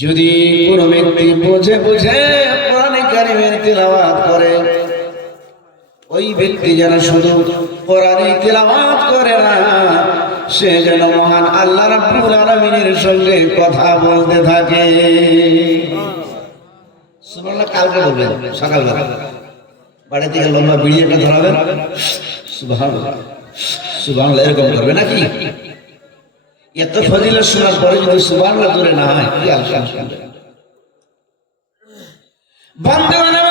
যদি কোনো ব্যক্তি বুঝে বুঝে কোরআনে কারিমের তিলাওয়াত করে, ওই ব্যক্তি যেন শুধু কোরআনে তিলাওয়াত করে না, সে যেন মহান আল্লাহ রাব্বুল আলামিনের সঙ্গে কথা বলতে থাকে। সুবহানাল্লাহ। কালকে বলবেন সকালবেলা বাড়ি থেকে লম্বা বিড়ি একটা ধরাবেন, সুবহানাল্লাহ সুবহানাল্লাহ এরকম করবে নাকি? এত ফজিলত শোনার পরে যদি সুবহানাল্লাহ জোরে না হয়, কি আলহামদুলিল্লাহ। বান্দারা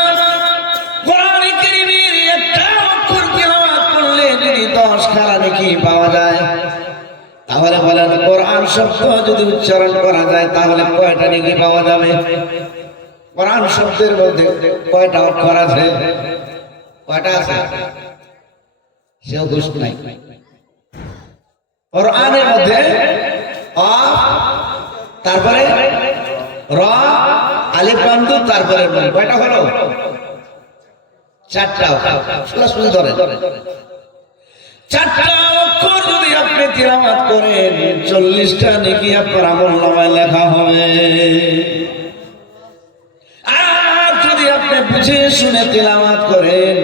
কোরআনে কারীমের একটা অক্ষর তিলাওয়াত করলে যদি 10 খানা নেকি পাওয়া যায়, তাহলে বলেন কোরআন শব্দ যদি উচ্চারণ করা যায় তাহলে কয়টা নেকি পাওয়া যাবে? কোরআন শব্দের মধ্যে কয়টা অক্ষর আছে? কয়টা আছে? সেও দোষ নাই। কোরআনের মধ্যে অ, তারপরে র, আলিফ লাম দুল, তারপরে কয়টা হলো? 4টা। সোজাসুজি ধরে 4টা অক্ষর যদি আপনি তিলাওয়াত করেন, 40টা নেকি আপনার আমলনামায় লেখা হবে। আর যদি আপনি বুঝে শুনে তিলাওয়াত করেন,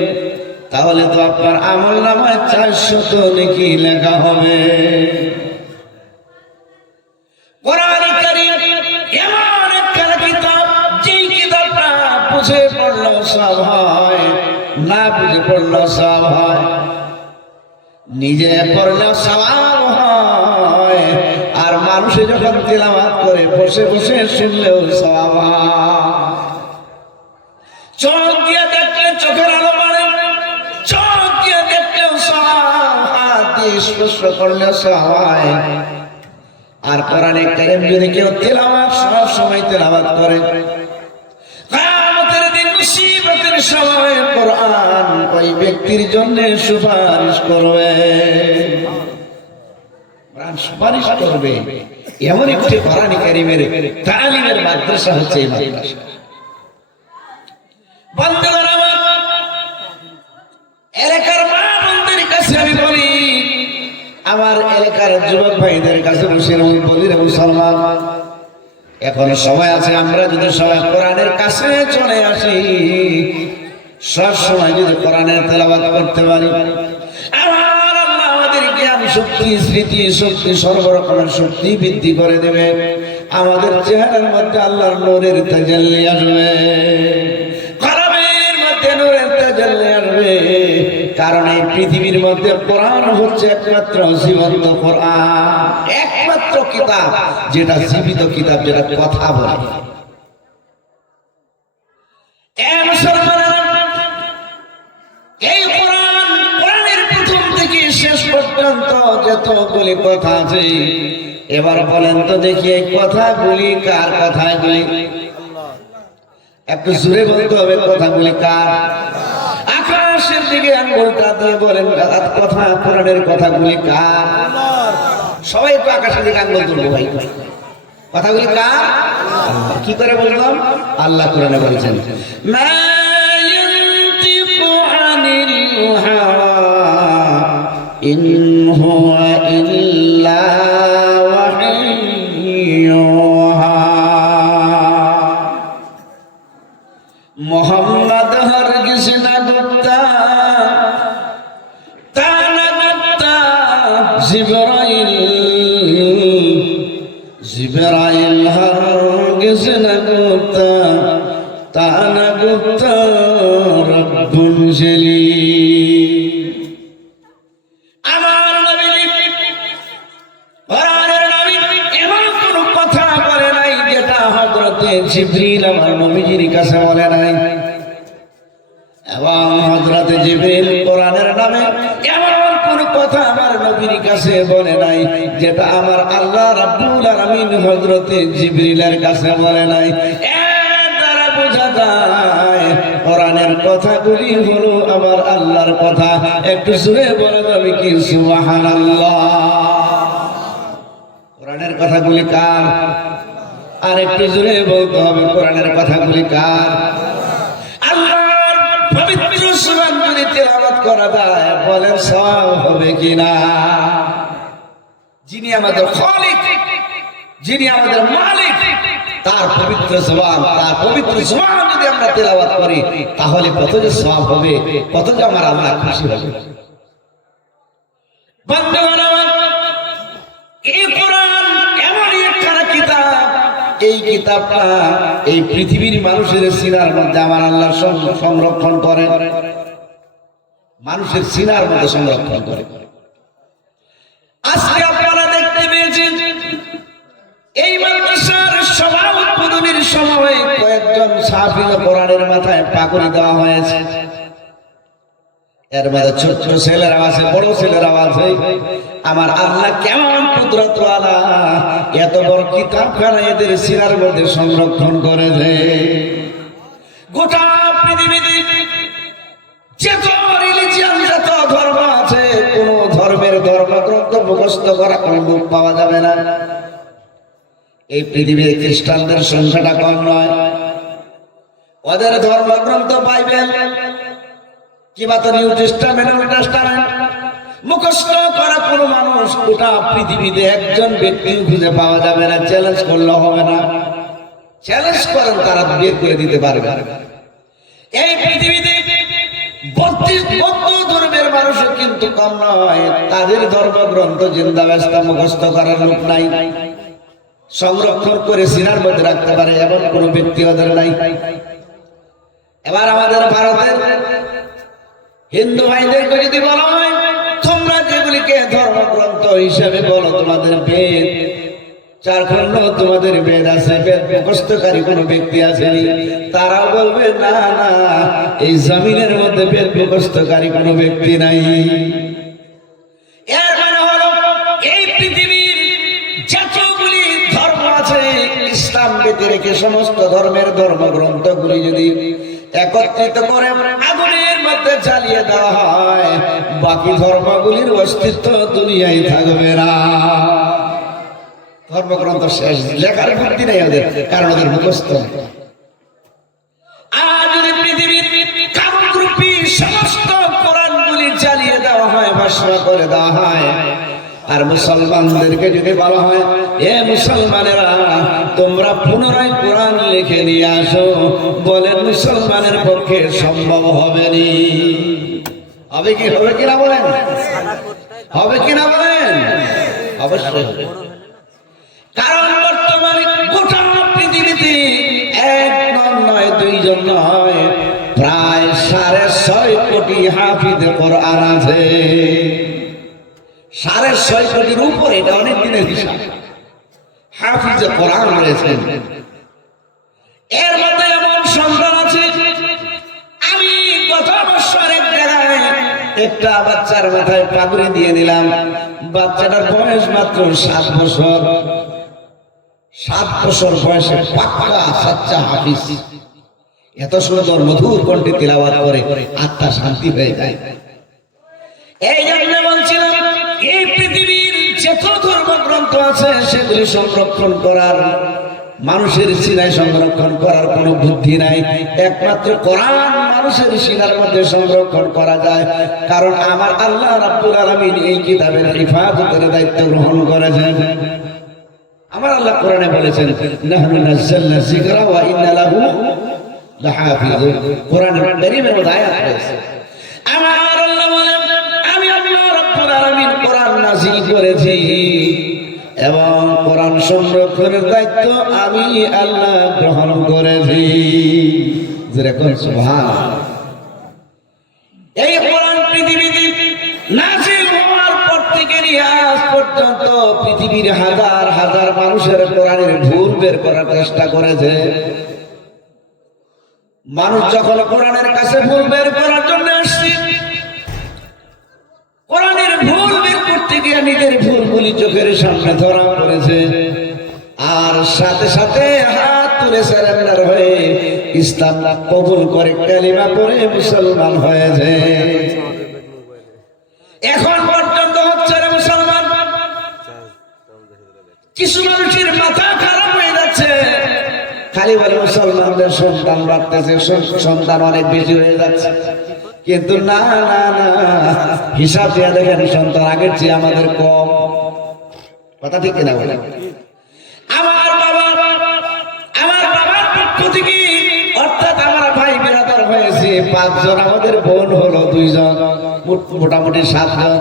তাহলে তো আপনার আমলনামায় 400 নেকি লেখা হবে। কোরআন কারীম এমন একটা কিতাব, যেই কিতাবটা বুঝে পড়লো সব হয়, না বুঝে পড়লো সব হয়, নিজে পড়লেও সওয়াব হয়, আর মানুষে যখন তিলাওয়াত করে বসে বসে শুনলেও সওয়াব হয়। চোখ দিয়ে দেখলে চোখের আলো বাড়ে, চোখ দিয়ে দেখলেও সওয়াব, হাত দিয়ে স্পর্শ করলেও সওয়াব হয়। আর কোরআনে কারীম যদি কেউ তিলাওয়াত সব সময় তিলাওয়াত করে, কিয়ামতের দিন মুসিবতের সময় কোরআন ওই ব্যক্তির জন্য সুপারিশ করবে। কোরআন সুপারিশ করবে। এমন একটি কোরআনে কারীমের তালিমের মাদ্রাসা হচ্ছে এই মাদ্রাসা। বন্ধুগণ আমার, এলাকার মা বোনদের কাছে আমি বলি, আমার এলাকার যুবক ভাইদের কাছে বসে আমি বলি, রে মুসলমান, এখন সময় আছে, আমরা যদি সবাই কোরআনের কাছে চলে আসি, সব সময় যদি কোরআনের তেলাওয়াত করতে পারি, আমার আল্লাহ আমাদের জ্ঞান শক্তি, স্মৃতি শক্তি, সর্বরকমের শক্তি বৃদ্ধি করে দেবে। আমাদের চেহারার মধ্যে আল্লাহর নূরের তাজাল্লি আসবে, কলমের মধ্যে নূরের তাজাল্লি আসবে। কারণ এই পৃথিবীর মধ্যে কোরআন হচ্ছে একমাত্র জীবন্ত কোরআন, একমাত্র কিতাব যেটা জীবিত কিতাব, যেটা কথা বলে। এই কোরআন, কোরআনের প্রথম থেকে শেষ পর্যন্ত যতগুলি কথা আছে, এবার বলেন তো দেখি এই কথাগুলি কার কথাগুলি? একটু জোরে বলতে হবে, কথাগুলি কার? আকাশের দিকে আঙ্গুলটা দিয়ে বলেন কথা, কোরআনের কথাগুলি কার? সবাই একটু আকাশের দিকে আঙ্গুল তুলবো ভাই, কথাগুলি কার? কি করে বললাম? আল্লাহ কোরআনে বলেছেন, মা ইয়ানতিকু আনিল হাওয়া ইন হুয়া ইল্লা ওয়াহয়ুহা। মোহাম্মদ হরগিজ না গুপ্তা, তা না গুপ্তা জিবরাইল, জিবরাইল হরগিজ না গুপ্তা, তা না গুপ্তা রব্বুল জলিল। আমার নবী, কোরআনের নবী এমন কোন কথা বলে নাই যেটা হযরতে জিবরিল আমার নবীজির কাছে বলে নাই, এবং হযরতে জিবরিল কোরআনের নামে এমন কোন কথা আমার নবীর কাছে বলে নাই যেটা আমার আল্লাহ রাব্বুল আলামিন হযরতে জিবরিলের কাছে বলে নাই। এর দ্বারা বোঝা যায় কোরআনের কথাগুলি হলো আমার আল্লাহর কথা। একটু জোরে বলা যাবে কি সুবহানাল্লাহ? কোরআনের কথাগুলি কার? আর একটু জোরে বলতে হবে, কোরআনের কথাগুলি কার? আল্লাহর পবিত্র সুবহান যদি তেলাওয়াত করা যায়, বলেন সওয়াব হবে কিনা? যিনি আমাদের খালিক, যিনি আমাদের মালিক, তার পবিত্র জবান, তার পবিত্র জবান যদি আমরা তেলাওয়াত করি তাহলে কত যে সওয়াব হবে, কত যে আমার আল্লাহ খুশি হবে। বন্ধুগণ আমার, এই কোরআন এমন একটা কিতাব, এই কিতাবটা এই পৃথিবীর মানুষের সিনার মধ্যে আমার আল্লাহ সংরক্ষণ করে, মানুষের সিনার মধ্যে সংরক্ষণ করে। আজকে আপনারা দেখতে পেয়েছেন এই মাদ্রাসার সভা উদ্বোধনের সময় কয়েকজন হাফিজ কোরআনের মাথায় পাগড়ি দেওয়া হয়েছে। এর মধ্যে ছোট ছেলেরাও আছে, বড় ছেলেরাও আছে। আমার আল্লাহ কেমন কুদরতওয়ালা, এত বড় কিতাবখানা এদের সিনার মধ্যে সংরক্ষণ করেছে। গোটা পৃথিবীতে যত রিলিজিয়ন, যত ধর্ম আছে, কোন ধর্মের ধর্মগ্রন্থ মুখস্থ করা কোন লোক পাওয়া যাবে না। এই পৃথিবীর খ্রিস্টানদের সংখ্যাটা কম নয়, ওদের ধর্মগ্রন্থ বাইবেল কিংবা তো নিউ টেস্টামেন্ট, ওল্ড টেস্টামেন্ট মুখস্থ করা কোন মানুষ গোটা পৃথিবীতে একজন ব্যক্তিও খুঁজে পাওয়া যাবে না। চ্যালেঞ্জ করলে হবে না, চ্যালেঞ্জ করেন তারা বের করে দিতে পারবে। এই পৃথিবীতে 32 বৌদ্ধ ধর্মের মানুষও কিন্তু কম নয়, তাদের ধর্মগ্রন্থ জিন্দাবাস্তা মুখস্থ করার লোক নাই, সংরক্ষণ করে সিনার মধ্যে রাখতে পারে এমন কোন ব্যক্তি ওদের নাই। এবার আমাদের ভারতের হিন্দু ভাইদেরকে যদি বলা হয় তোমরা যেগুলিকে ধর্মগ্রন্থ হিসেবে বলো, তোমাদের বেদ 4 খণ্ড তোমাদের বেদ আছে, বেদ মুখস্থকারী কোন ব্যক্তি আছে? তারাও বলবে না না, এই জমিনের মধ্যে বেদ মুখস্থকারী কোন ব্যক্তি নাই। এর মানে হলো এই পৃথিবীর যতগুলি ধর্ম আছে, ইসলাম ব্যতীত রেখে সমস্ত ধর্মের ধর্মগ্রন্থগুলি যদি একত্রিত করে আগুনের মধ্যে জ্বালিয়ে দেওয়া হয়, বাকি ধর্মগুলির অস্তিত্ব দুনিয়ায় থাকবে না। ধর্মগ্রন্থ শেষ, লেখার বুদ্ধি নেই ওদের, কারণ ওদের মুখস্থ। আর যদি পৃথিবীর কাগজরূপী সমস্ত কোরআনগুলি জ্বালিয়ে দেওয়া হয়, ভস্ম করে দেওয়া হয়, আর মুসলমানদেরকে যদি বলা হয় এ মুসলমানেরা তোমরা পুনরায় কোরআন লিখে নিয়ে আসো, বলেন মুসলমানের পক্ষে সম্ভব হবে নি? হবে কি, হবে কিনা বলেন? হবে কিনা বলেন? অবশ্যই। কারণ বর্তমানে গোটা পৃথিবীতে 1 নয় 2 জন নয়, প্রায় 6.5 কোটি হাফিজ কোরআন আছে। 6.5 কোটির উপরে, এটা অনেক দিনের হিসাব, হাফিজ কোরআন রয়েছেন। এর মধ্যে এমন সন্তান আছে, আমি গত বছর এক জায়গায় একটা বাচ্চার মাথায় পাগড়ি দিয়ে দিলাম, বাচ্চাটার বয়স মাত্র 7 বছর। 7 বছর বয়সে পাক্কা সাচ্চা হাফিজ, এত সুন্দর মধুর কণ্ঠে তিলাওয়াত করে আত্মা শান্তি হয়ে যায়। এই জন্য বলছিলাম এই পৃথিবীর যত ধর্মগ্রন্থ আছে সেগুলি সংরক্ষণ করার, মানুষের সিনায় সংরক্ষণ করার কোনো বুদ্ধি নাই। একমাত্র কোরআন মানুষের সিনার মধ্যে সংরক্ষণ করা যায়, কারণ আমার আল্লাহ রাব্বুল আলামিন এই কিতাবের হিফাজতের দায়িত্ব গ্রহণ করেছেন। আমার আল্লাহ কোরআনে বলেছেন নাহনু নাযালনা যিকরা ওয়া ইন্না লাহু লাহাফিজুন। কোরআনের কারীমের মধ্যে আয়াত রয়েছে, আমার আল্লাহ বলেন আমি আল্লাহ রাব্বুল আলামিন কোরআন নাযিল করেছি এবং কোরআন সংরক্ষণের দায়িত্ব আমি আল্লাহ গ্রহণ করেছি। যেরকম সুবহানাল্লাহ। এই কোরআন পৃথিবীতে নাযিল হওয়ার পর থেকে নিয়ে আজ পর্যন্ত পৃথিবীর হাজার হাজার মানুষের কোরআনের ভুল বের করার চেষ্টা করেছে। মানুষ যখন কোরআনের কাছে ভুল বের করার জন্য আসছে, কোরআনের ভুল বের করতে গিয়ে নিজের ভুলগুলি চোখের সামনে ধরা পড়েছে, আর সাথে সাথে হাত তুলে সারেন্ডার হয়ে ইসলাম কবুল করে কালিমা পড়ে মুসলমান হয়েছে। এখন পর্যন্ত হচ্ছে না মুসলমান। কিছু মানুষের মাথা খারাপ হয়ে যাচ্ছে, খালি বলে মুসলমানদের সন্তান বাড়তেছে, সন্তান অনেক বেশি হয়ে যাচ্ছে, কিন্তু না না না, হিসাব দিয়ে দেখেন সন্তান আগের চেয়ে আমাদের কম। কথা ঠিক কিনা বলে? আমার বাবা প্রতি কি অর্থাৎ আমরা ভাই বিরাদার হয়েছে 5 জন, আমাদের বোন হলো 2 জন, মোটামুটি 7 জন।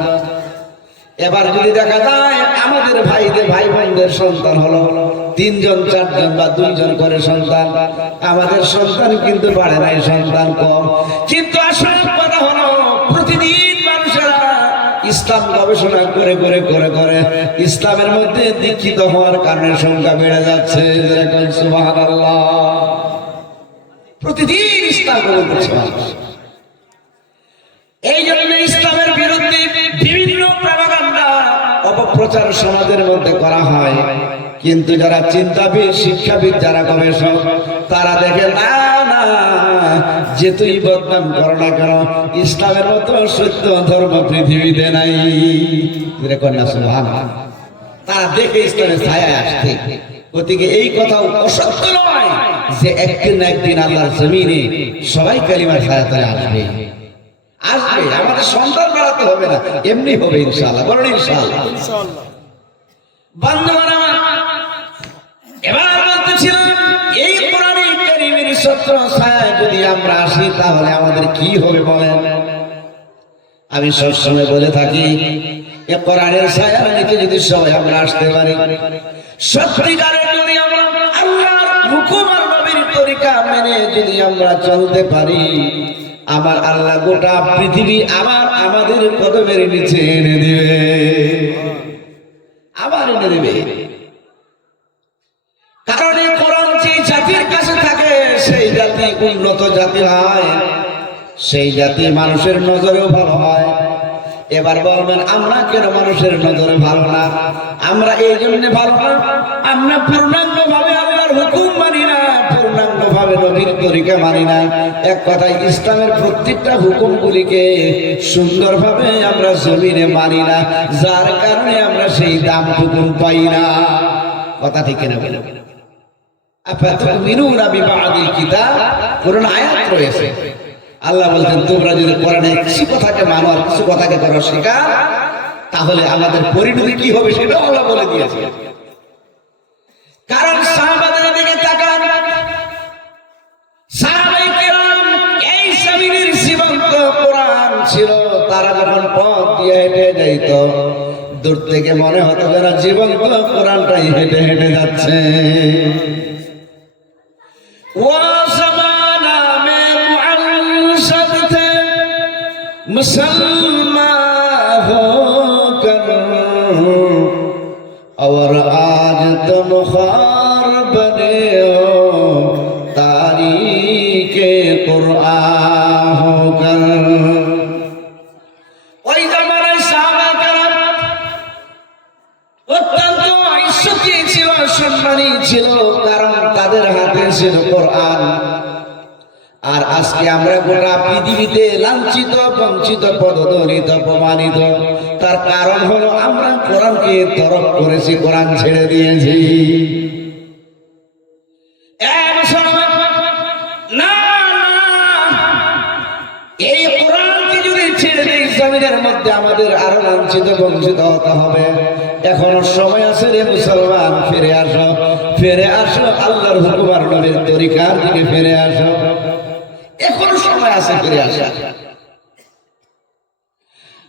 এবার যদি দেখা যায় আমাদের ভাইদের ভাই বোনদের সন্তান হলো 3 জন 4 জন বা 2 জন করে সন্তান, আমাদের সন্তান কিন্তু বাড়ে নাই, সন্তান কম। কিন্তু আসল কথা হলো প্রতিদিন মানুষেরা ইসলাম গবেষণা করে করে করে করে ইসলামের মধ্যে দীক্ষিত হওয়ার কারণে সংখ্যা বেড়ে যাচ্ছে। সুবহানাল্লাহ। প্রতিদিন ইসলাম কবুল করছে মানুষ। এই জন্য ইসলামের বিরুদ্ধে বিভিন্ন প্রপাগান্ডা অপপ্রচার সমাজের মধ্যে করা হয়, কিন্তু যারা চিন্তাবিদ শিক্ষাবিদ যারা গবেষক তারা দেখে না না, যে তুই বদনাম করো না কেন, ইসলামের মতো সত্য ধর্ম পৃথিবীতে নাই। তারা দেখে ইসলামের ছায়ায় আসতে। গতিকে এই কথাও অসত্য নয় যে একদিন না একদিন আল্লাহর জমিনে সবাই কালিমার ছায়াতলে আসবে। আসবে, আমাদের সন্তান বাড়াতে হবে না, এমনি হবে ইনশাআল্লাহ। বলুন ইনশাআল্লাহ। বন্ধুগণ আমার, এবার বলতেছিলাম এই কোরআনে কারীমের ছত্র ছায়ায় যদি আমরা আসি তাহলে আমাদের কি হবে বলেন? আমি সবসময় বলে থাকি এই কোরআনের ছায়ার নিচে যদি সবাই আমরা আসতে পারি, সত্যিকারের যদি আমরা আল্লাহর হুকুম আর নবীর তরিকা মেনে যদি আমরা চলতে পারি, আমার আল্লাহ গোটা পৃথিবী আবার আমাদের কদমের নিচে এনে দিবে, আবার এনে দিবে। কারণ এই কোরআন যে জাতির কাছে থাকে সেই জাতি উন্নত জাতি হয়, সেই জাতি মানুষের নজরেও ভালো হয়। এবার বলবেন আমরা কেন মানুষের নজরে ভালো না? আমরা এই জন্য ভালো না, আমরা পূর্ণাঙ্গ ভাবে আল্লাহর হুকুম মানি না, পূর্ণাঙ্গ ভাবে নবীর তরিকা মানি না। এক কথায় ইসলামের প্রত্যেকটা হুকুমগুলিকে সুন্দরভাবে আমরা জমিনে মানি না, যার কারণে আমরা সেই দাম হুকুম পাই না। কথা ঠিক কিনা বলেন? আফাতুমিনুনা বিবাদিল কিতাব, কোরআন আয়াত রয়েছে। আল্লাহ বলছেন তোমরা যদি কোরআনের কিছু কথাকে মানো আর কিছু কথাকে করো স্বীকার, তাহলে আমাদের পরিণতি কি হবে সেটাও আল্লাহ বলে দিয়েছে। কারণ সাহাবাদের দিকে তাকান, সাহাবায়ে কেরাম এই জমিনের জীবন্ত কোরআন ছিল। তারা যখন পথ দিয়ে হেঁটে যাইত, দূর থেকে মনে হতো যারা জীবন্ত কোরআনটাই হেঁটে হেঁটে যাচ্ছে। मुसलमान होकर और आज तुम खार बने हो तारीखे कुरान होकर। ওই জামানায় সাহাবায়ে কেরাম অত্যন্ত ইজ্জতি ছিল, সম্মানী ছিল, কারণ তাদের হাতে ছিল কোরআন। আর আজকে আমরা গোটা পৃথিবীতে লাঞ্ছিত, বঞ্চিত, পদদলিত, অপমানিত। তার কারণ হলো আমরা কোরআনকে তরক করেছি, কোরআন ছেড়ে দিয়েছি। এই কোরআনকে যদি ছেড়ে দেই জমিনের মধ্যে আমাদের আরো লাঞ্ছিত বঞ্চিত হতে হবে। এখনো সময় আছে রে মুসলমান, ফিরে আসো, ফিরে আসো, আল্লাহর হুকুম আর নবীর তরিকার দিকে ফিরে আসো। এখনো সময় আছে ফিরে আসা।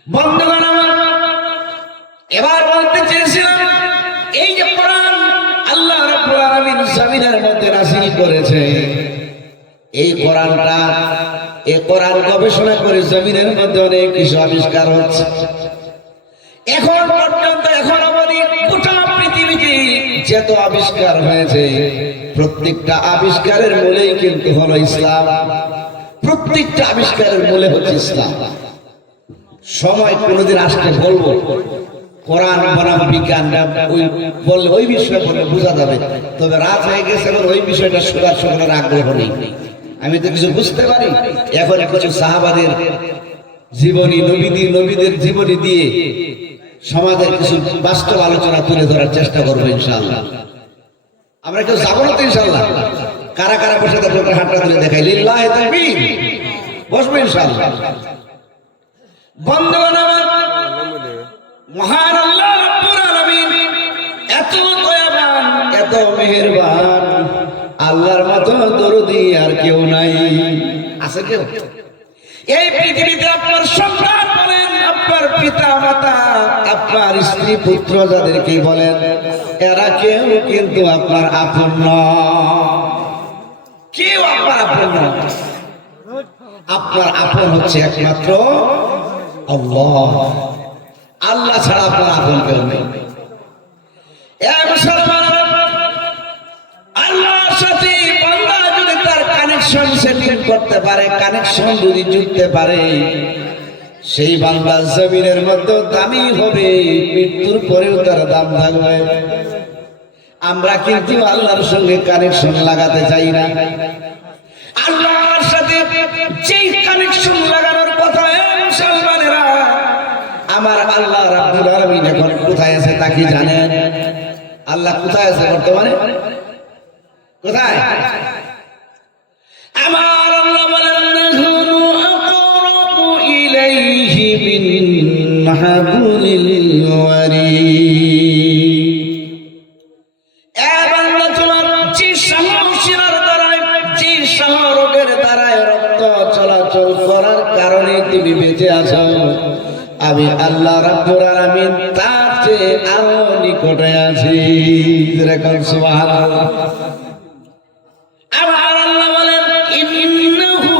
বন্ধুগণ আমার, এবার বলতে চেয়েছিলাম এই যে কোরআন আল্লাহ রাব্বুল আলামিন জমিনের মধ্যে নাযিল করেছে, এই কোরআনটা, এই কোরআন গবেষণা করে জমিনের মধ্যে অনেক কিছু আবিষ্কার হচ্ছে। এখন পর্যন্ত এখন আমাদের গোটা পৃথিবীতে যত আবিষ্কার হয়েছে, প্রত্যেকটা আবিষ্কারের মূলেই কিন্তু হলো ইসলাম। প্রত্যেকটা আবিষ্কারের মূলে হচ্ছে ইসলাম। সময় কোনোদিন আসতে বলবো কোরআন বনাম বিজ্ঞানটা বললে ওই বিষয়ে বললে বোঝা যাবে। তবে রাত হয়ে গেছে, এখন ওই বিষয়টা শোনার আগ্রহ নেই। আমি তো কিছু বুঝতে পারি, এখন কিছু সাহাবাদের জীবনী, নবীদের জীবনী দিয়ে সমাজের কিছু বাস্তব আলোচনা তুলে ধরার চেষ্টা করবো ইনশাআল্লাহ। আমরা কেউ যাবো না তো ইনশাআল্লাহ। কারা কারা বসে তাদের হাতটা তুলে দেখাই, লিল্লাহি তাকবীর, বসবো ইনশাআল্লাহ। বন্ধুগণ আমার, মহান আল্লাহ রাব্বুল আলামিন এত দয়াবান, এত মেহেরবান। আল্লাহর মতো দরদি আর কেউ নাই। আছে কেউ? এই পৃথিবীতে আপনার সন্তান বলেন, আপনার পিতা মাতা, আপনার স্ত্রী পুত্র যাদেরকে বলেন, এরা কেউ কিন্তু আপনার আপন নয়। কেউ আপনার আপন নয়। আপনার আপন হচ্ছে একমাত্র আল্লাহ। আল্লাহ ছাড়া আপনার আপন কেউ নেই। আল্লাহর সাথে বান্দা যদি তার কানেকশন সেটিং করতে পারে, কানেকশন যদি জুড়তে পারে, সেই বান্দা জমিনের মধ্যে দামি হবে, মৃত্যুর পরেও তার দাম থাকবে। আমরা কিন্তু আল্লাহর সঙ্গে কানেকশন লাগাতে চাই না। আল্লাহর সাথে যেই কানেকশন লাগানোর কথা, মুসলমানেরা, আমার আল্লাহ রাব্বুল আলামিন এখন কোথায় আছে তা কি জানেন? আল্লাহ কোথায় আছে বর্তমানে? কোথায়? আমার আল্লাহ বলেন, নাহনু আকরাবু ইলাইহি মিন হাবলিল ওয়ারিদ। এ বান্দা, তোমার যে সমস্যার দ্বারায়, যে রোগের দ্বারায় রক্ত চলাচল করার কারণে তুমি বেঁচে আছো, আমি আল্লাহ রাব্বুল আলামিন তার চেয়ে আরো নিকটে আছি। যেরকম সুবহানাল্লাহ। আমার আল্লাহ বলেন, ইন্নাহু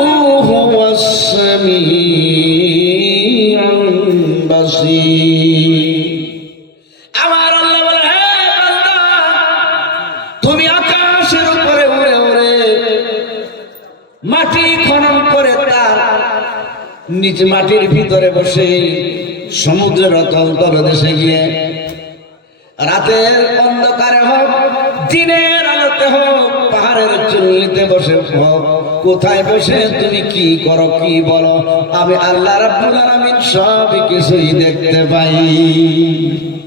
হুয়াস সামিউল বাসীর। আমার আল্লাহ বলেন, হে বান্দা, তুমি আকাশের উপরে উড়ে উড়ে মাটি খনন করে তার নিজ মাটির ভিতরে বসে সমুদ্রের অতল তলদেশে গিয়ে রাতের অন্ধকারে হোক, দিনের আলোতে হোক, পাহাড়ের চুল্লিতে বসে হোক, কোথায় বসে তুমি কি করো, কি বলো, আমি আল্লাহ রাব্বুল আলামিন সব কিছুই দেখতে পাই।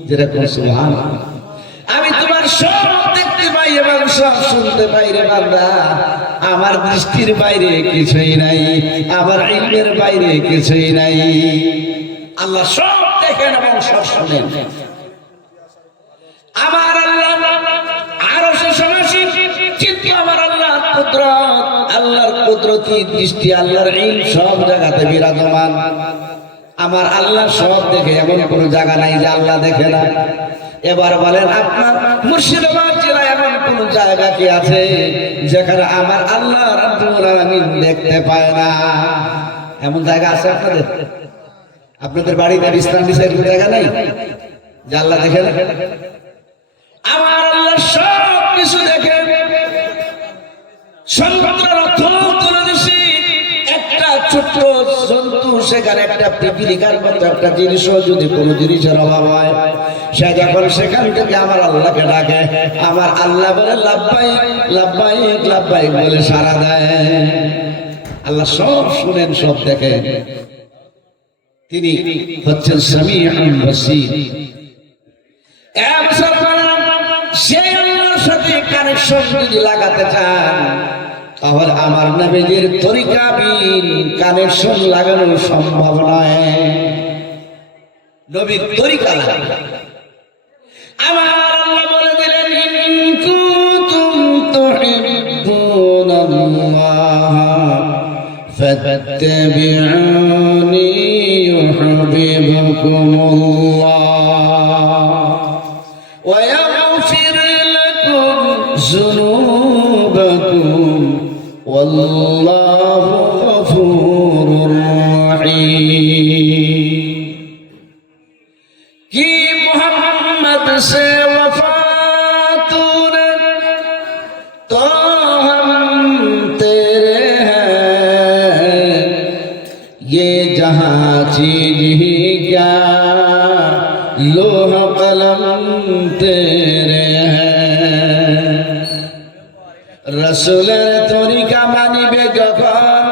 যেরকম সুবহানাল্লাহ। আমি তোমার সব দেখতে পাই এবং সব শুনতে পাই রে বান্দা। আমার দৃষ্টির বাইরে কিছুই নাই, আমার ইলমের বাইরে কিছুই নাই। আল্লাহ সব দেখেন এবং সব শুনেন। আমার আল্লাহ আরশে সমাসীন, কিন্তু আমার আল্লাহর কুদরত, আল্লাহর কুদরতি দৃষ্টি, আল্লাহর ইলম সব জায়গাতে বিরাজমান। আমার আল্লাহ সব দেখে, এমন কোন জায়গা নাই যে আল্লাহ দেখে না। এবার বলেন, আপনার মুর্শিদাবাদ জেলায় এমন কোন জায়গা কি আছে যেখানে আমার আল্লাহ রাব্বুল আলামিন দেখতে পায় না? এমন জায়গা আছে আপনাদের? আপনাদের বাড়িতে ইসলাম বিষয়ের কোন জায়গা নাই যে আল্লাহ দেখে না? আমার আল্লাহ সব কিছু দেখে। সমুদ্রের অথল তলদেশে একটা ছোট্ট জন্তু, সেখানে একটা পিপিলিকার মতো একটা জিনিসও যদি কোনো জিনিসের অভাব হয়, সে যখন সেখান থেকে আমার আল্লাহকে ডাকে, আমার আল্লাহ বলে লাব্বাইক লাব্বাইক লাব্বাইক বলে সাড়া দেয়। আল্লাহ সব শুনেন, সব দেখেন। তিনি হচ্ছেন সামিউল বাসীর। সেই আল্লাহর সাথে কানেকশন যদি লাগাতে চান, তাহলে আমার নবীজির তরিকা বিন কানেকশন লাগানো সম্ভব নয়। নবীর তরিকা লাগানো। আমার আল্লাহ বলে দিলেন, ইন কুনতুম তুহিব্বুনাল্লাহ ফাত্তাবিউনি ইউহিব্বুকুমুল্লাহ ওয়া ইয়াগফির লাকুম যুনুবাকুম ওয়াল্লাহু গফুরুর রহিম। কি मोहम्मद से वफा तूने तो हम तेरे हैं, ये जहां चीज ही क्या लोह कलम तेरे हैं। रसूलेर तरिका मानिबे যখন,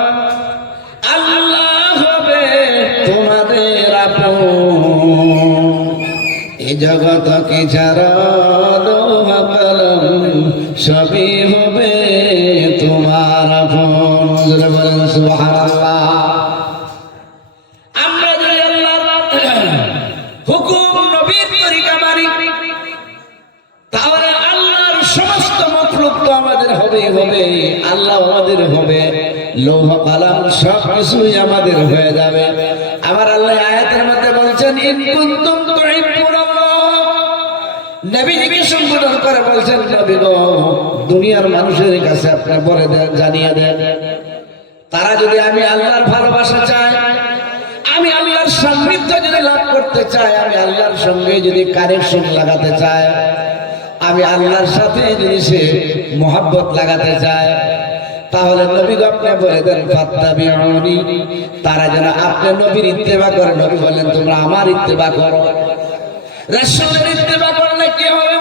আল্লাহ হবে তোমাদের আপন। এই জগৎ কি ছাড়া লোহ কলম সবই হবে তোমার আপন। বলেন সুবহানাল্লাহ। আমরা যদি আল্লাহর হুকুম, নবীর তরিকা মানি, তাহলে আল্লাহর সমস্ত মাখলুক তো আমাদের হবেই হবে, আল্লাহ আমাদের হবে, লৌহ কালাম সব কিছুই আমাদের হয়ে যাবে। আমার আল্লাহ আয়াতের মধ্যে বলছেন ইন কুনতুম তুহিব্বুনাল্লাহ, নবীজিকে সম্বোধন করে বলছেন নবী গো দুনিয়ার মানুষের কাছে আপনি বলে দেন, জানিয়ে দেন, তারা যদি আমি আল্লাহর ভালোবাসা চায়, আমি আল্লাহর সান্নিধ্য যদি লাভ করতে চাই, আমি আল্লাহর সঙ্গে যদি কানেকশন লাগাতে চাই, আমি আল্লাহর সাথে যদি সে মোহাব্বত লাগাতে চায়, তাহলে নবী আপনি বলে দেন ফাত্তাবিউনি, তারা যেন আপনি নবীর ইত্তেবা করে। নবী বলেন তোমরা আমার ইত্তেবা করো। রাসূলের ইত্তেবা করলে কি হবে?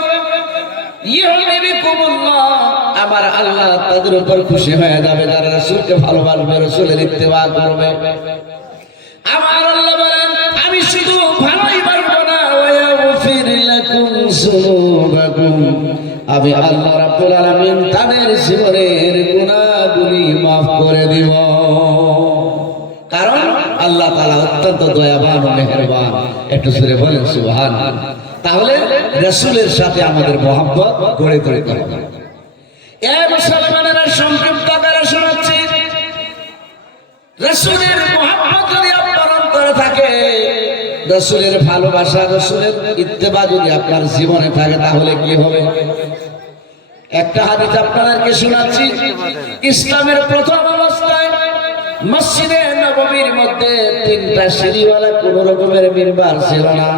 ইউহিব্বুকুমুল্লাহ, আমার আল্লাহ তাদের উপর খুশি হয়ে যাবে যারা রাসূলকে ভালোবাসবে, রাসূলের ইত্তেবা করবে। আমার আল্লাহ বলেন আমি শুধু ভালোই বাসবো না, ওয়ায়াগফির লাকুম যুনুবাকুম, আমি আল্লাহ রাব্বুল আলামিন তাদের জীবনের গুনাহগুলি maaf করে দিব। কারণ আল্লাহ তাআলা অত্যন্ত দয়াবান ও মেহেরবান। একটু জোরে বলেন সুবহানাল্লাহ। তাহলে রাসূলের সাথে আমাদের মহব্বত গড়ে তুলতে হবে। এই মুসলমানেরা সংক্ষিপ্ত আকারে শোনাচ্ছি, রাসূলের মহব্বত যদি আপনার অন্তরে থাকে, রাসূলের ভালোবাসা, রাসূলের ইত্তেবা যদি আপনার জীবনে থাকে, তাহলে কি হবে? একটা হাদিস আপনাদেরকে শোনাচ্ছি। ইসলামের প্রথম অবস্থায় মসজিদে নববীর মধ্যে 3টা সিঁড়িওয়ালা কোন রকমের মিম্বার ছিল না।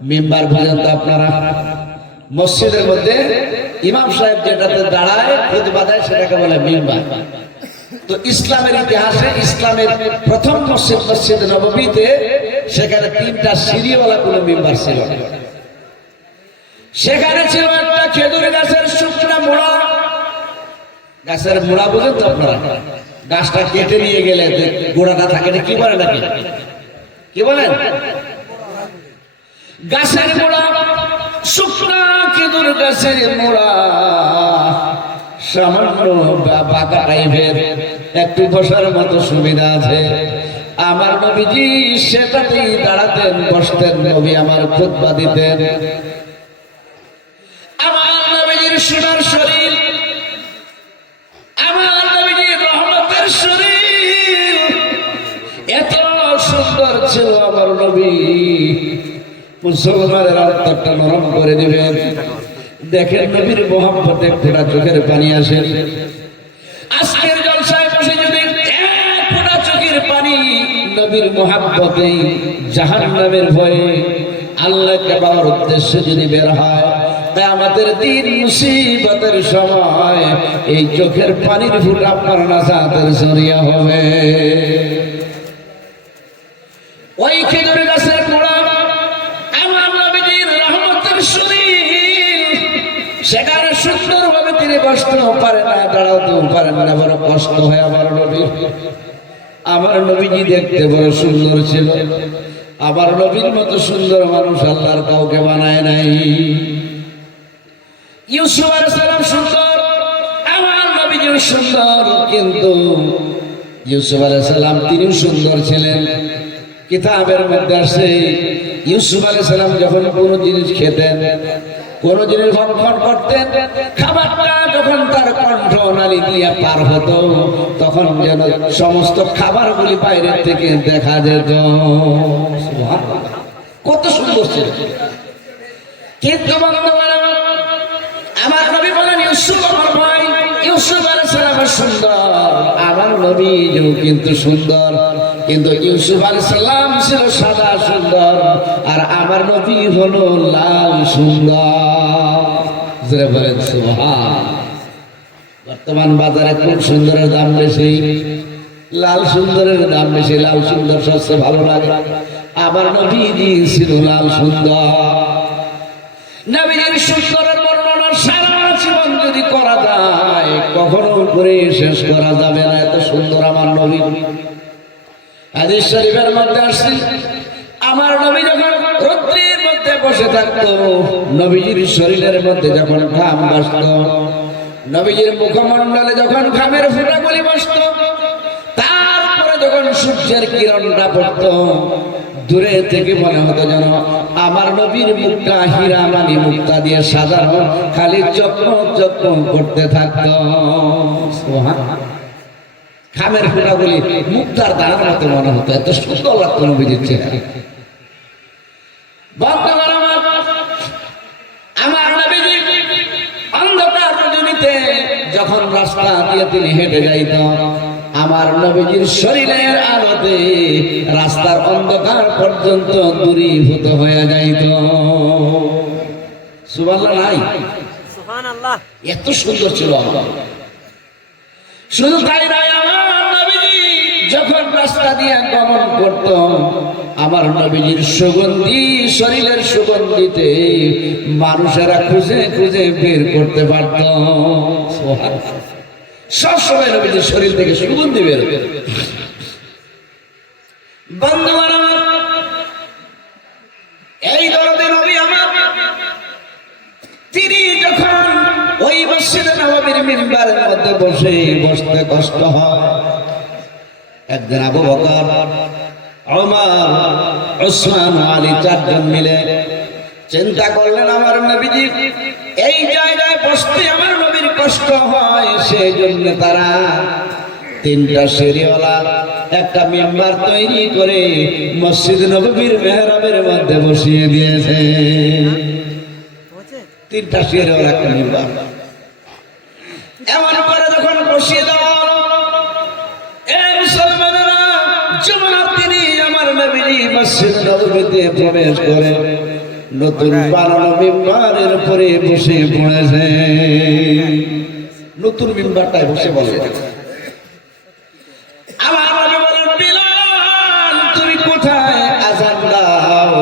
মিম্বার বুঝেন তো আপনারা? মসজিদের মধ্যে ইমাম সাহেব যেটাতে দাঁড়ায় খুতবা দেয় সেটাকে বলে মিম্বার। তো ইসলামের ইতিহাসে ইসলামের প্রথম মসজিদ মসজিদ নববীতে সেখানে 3টা সিঁড়িওয়ালা কোন মিম্বার ছিল না। সেখানে ছিল একটা খেজুর গাছের শুকনা মোড়া। গাছের মোড়া বুঝেন তো আপনারা? গাছটা কেটে নিয়ে গেলে গোড়াটা থাকে না, কি বলে নাকি? কি বলেন? গাছের মোড়া, শুকনা খেজুর গাছের মোড়া, সামান্য বাঁকা টাইপের, একটু বসার মতো সুবিধা আছে। আমার নবীজি সেটাতেই দাঁড়াতেন, বসতেন, নবী আমার খুতবা দিতেন। আমার নবীজির সোনার শরীর, আমার নবীজির রহমতের শরীর এত সুন্দর ছিল। আমার নবী মুসলমানের অন্তরটা নরম করে দিবেন। দেখেন নবীর মহব্বত একটু চোখের পানি আসে। আজকের জলসায় বসে যদি এক ফোঁটা চোখের পানি নবীর মহব্বতে, জাহান্নামের ভয়ে, আল্লাহকে পাওয়ার উদ্দেশ্যে যদি বের হয়, তাই আমাদের দিন মুসিবতের সময় এই চোখের পানির ফুটা আপনার নাজাতের জরিয়া হবে। ওই খেজুর গাছের গোড়া আমার নবীজির রহমতের শরীর, সেখানে সুন্দরভাবে তিনি বসতেও পারেন না, দাঁড়াতেও পারেন না, বড় কষ্ট হয় আমার নবীর। আমার নবীজি দেখতে বড় সুন্দর ছিল। আমার নবীর মতো সুন্দর মানুষ আল্লাহর কাউকে বানায় নাই। ইউসুফ আলাইহিস সালাম সুন্দর, আমার নবীজিও সুন্দর, কিন্তু ইউসুফ আলাইহিস সালাম তিনিও সুন্দর ছিলেন। কিতাবের মধ্যে আসে ইউসুফ আলাইহিস সালাম যখন কোনো জিনিস খেতেন, কোন জিনিস ভক্ষণ করতেন, খাবারটা যখন তার কণ্ঠনালী দিয়ে পার হতো, তখন যেন সমস্ত খাবারগুলি বাইরের থেকে দেখা যেত। কত সুন্দর ছিল। কিন্তু আমার নবী বলেন ইউসুফ আমার ভাই, ইউসুফ আলাইহিস সালাম সুন্দর, আমার নবীও কিন্তু সুন্দর, কিন্তু ইউসুফ আলাইহিস সালাম ছিল সাদা সুন্দর, আর আমার নবী হলো লাল সুন্দর। যারা বলেন সুবহান। বর্তমান বাজারে খুব সুন্দরের দাম বেশি, লাল সুন্দরের দাম বেশি। লাল সুন্দর সবচেয়ে ভালো লাগে। আমার নবীজি ছিল লাল সুন্দর। নবীজির সুন্দরের বর্ণনা সারা জীবন যদি করা যায়, কখনো করে শেষ করা যাবে না, এত সুন্দর আমার নবী। হাদিস শরীফের মধ্যে আসছে, আমার নবী যখন রৌদ্রের মধ্যে বসে থাকতো, নবীজির শরীরের মধ্যে যখন ঘাম বসত, নবীজির মুখমণ্ডলে যখন ঘামের ফোঁটাগুলি বসত, তারপরে যখন সূর্যের কিরণটা পড়তো, দূরে থেকে মনে হতো যেন আমার নবীর মুখটা হীরা মানি মুক্তা দিয়ে সাজানো, খালি চকমক চকমক করতে থাকতো। খামের ফোঁটাগুলি মুক্তার দাঁড়ার মতো মনে হতো, এত সুন্দর লাগতো নবীজির চেহারা। আমার নবীজি অন্ধকার রজনীতে যখন রাস্তা দিয়ে তিনি হেঁটে যাইত, আমার নবীজির শরীরের আলোতে রাস্তার অন্ধকার পর্যন্ত দূরীভূত হয়ে যাইত। সুবহানাল্লাহ নাই? সুবহানাল্লাহ। এত সুন্দর ছিল আল্লাহ। শুধু তাই নয়, আমার নবীজি যখন রাস্তা দিয়ে গমন করত, আমার নবীজির সুগন্ধি, শরীরের সুগন্ধিতে মানুষেরা খুঁজে খুঁজে বের করতে পারত। সবসময় নবীজির শরীর থেকে সুগন্ধি বের হতো। বন্ধুগণ, এই দরদে নবী আমার, তিনি যখন ওই মসজিদে নববীর মিম্বারের মধ্যে বসতে কষ্ট হয়, একদিন আবু বকর, ওমর, ওসমান, আলী চারজন মিলে চিন্তা করলেন, আমার নবীজি এই জায়গায় বসতে আমার নবীর কষ্ট হয়, সেই জন্য তারা তিনটা সিঁড়িওয়ালা একটা মিম্বার তৈরি করে মসজিদ নববীর মেহরাবের মধ্যে বসিয়ে দিয়েছে। তিনটা সিঁড়িওয়ালা একটা মিম্বার এমন করে যখন বসিয়ে দেওয়া হলো, মুসলমানেরা জুমার দিনে আমার নবীজি মসজিদ নববীতে প্রবেশ করে নতুন বানানো মিম্বারের উপরে বসে পড়েছে। নতুন মিম্বারটায় বসে বলে, আমার নবী বলেন, বিলাল তুমি কোথায়? আযান দাও।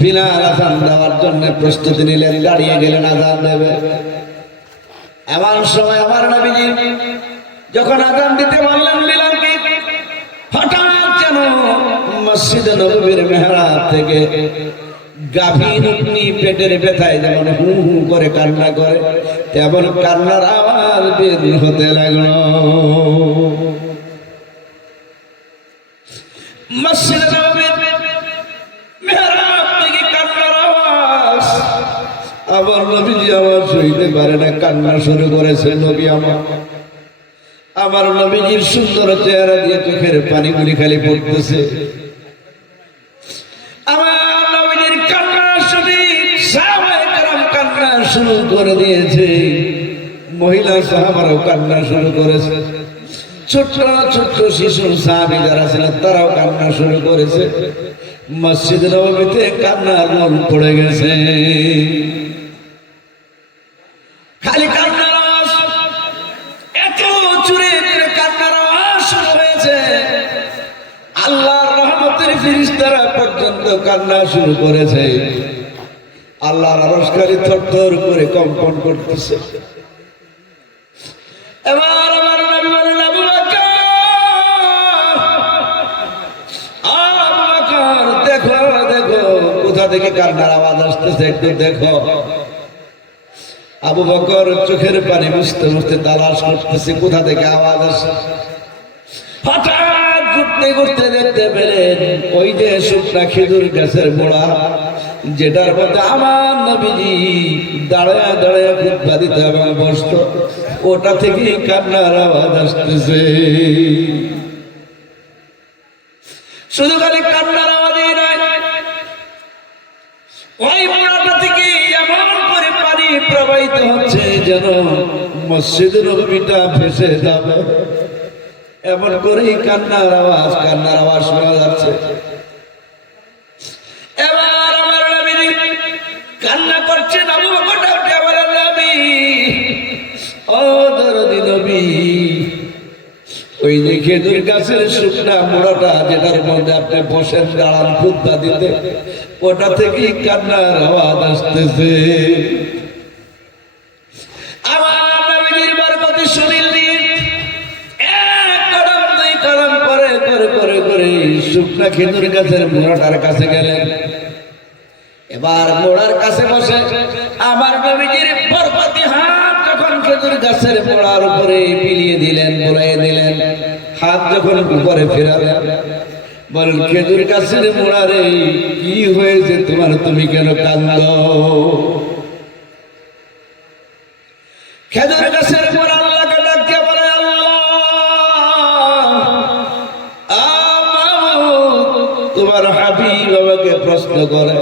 বিলাল আযান দেওয়ার জন্য প্রস্তুতি নিলেন, দাঁড়িয়ে গেলেন আযান দেবে। এমন সময় আমার নবীজি যখন আযান দিতে বললেন বিলালকে, হঠাৎ যেন মসজিদে নববীর মেহরাব থেকে গাভীর পেটের ব্যথায় যেমন হু হু করে কান্না করে, তেমন কান্নার আওয়াজ বের হতে লাগলো। মসজিদে নববীর মেহরাব থেকে কান্নার আওয়াজ, আমার নবীজি আওয়াজ সইতে পারে না, কান্না শুরু করেছে। নবী আমার নবীজির সুন্দর চেহারা দিয়ে চোখের পানিগুলি খালি পড়তেছে। আমার নবীজির কান্না শুনে সাহাবায়ে কেরাম কান্না শুরু করে দিয়েছে, মহিলা সাহাবারাও কান্না শুরু করেছে, ছোট্ট ছোট্ট শিশু সাহাবী যারা ছিলেন তারাও কান্না শুরু করেছে। মসজিদ নববীতে কান্নার রোল পড়ে গেছে, খালি কান্নার আওয়াজ, এত জোরে জোরে কান্নার আওয়াজ শুরু হয়েছে। আল্লাহর রহমতের ফেরেশতারা পর্যন্ত কান্না শুরু করেছে। আল্লাহর আরশকারী থরথর করে কম্পন করতেছে। এবার আমার নবী বলেন, আবু বকর, আবু বকর, দেখো দেখো কোথা থেকে কান্নার আওয়াজ আসতেছে, একটু দেখো। আবু বকর চোখের পানি মুছতে মুছতে তালাশ করতেছে কোথা থেকে আওয়াজ আসে। হঠাৎ ঘুরতে ঘুরতে দেখতে পেলেন ওই যে শুকনা খেজুর গাছের গোড়া, যেটার মধ্যে আমার নবীজি দাঁড়ায় দাঁড়ায় খুতবা দিত এবং বসত, ওটা থেকে কান্নার আওয়াজ আসতেছে। শুধু খালি কান্নার আওয়াজই নয়, ওই গোড়াটা থেকে এমন করে পানি প্রবাহিত হচ্ছে যেন মসজিদ নববীটা ভেসে যাবে। এমন করেই কান্নার আওয়াজ শোনা যাচ্ছে। এবার আমার নবী কান্না করছেন, আবু বকর উঠে বলেন, নবী, ও দরদি নবী, ওই যে খেজুর গাছের শুকনা মোড়াটা যেটার মধ্যে আপনি বসেন দাঁড়ান খুতবা দিতে, ওটা থেকেই কান্নার আওয়াজ আসতেছে। আমার নবীর বরকতে শরীর দিয়ে এক কদম দুই কদম করে করে করে করে শুকনা খেজুর গাছের মোড়াটার কাছে গেলেন। এবার মোড়ার কাছে বসে আমার নবীজির বরকতে হাত যখন খেজুর গাছের মোড়ার উপরে বিলিয়ে দিলেন, বোলাইয়ে দিলেন, হাত যখন উপরে ফেরালেন, বলেন খেজুর গাছের মোড়া রে কি হয়েছে তোমার, তুমি কেন কাঁদো? খেজুর গাছের মোড়া আল্লাহকে ডাকতে বলে, তোমার হাবিব আমাকে প্রশ্ন করে,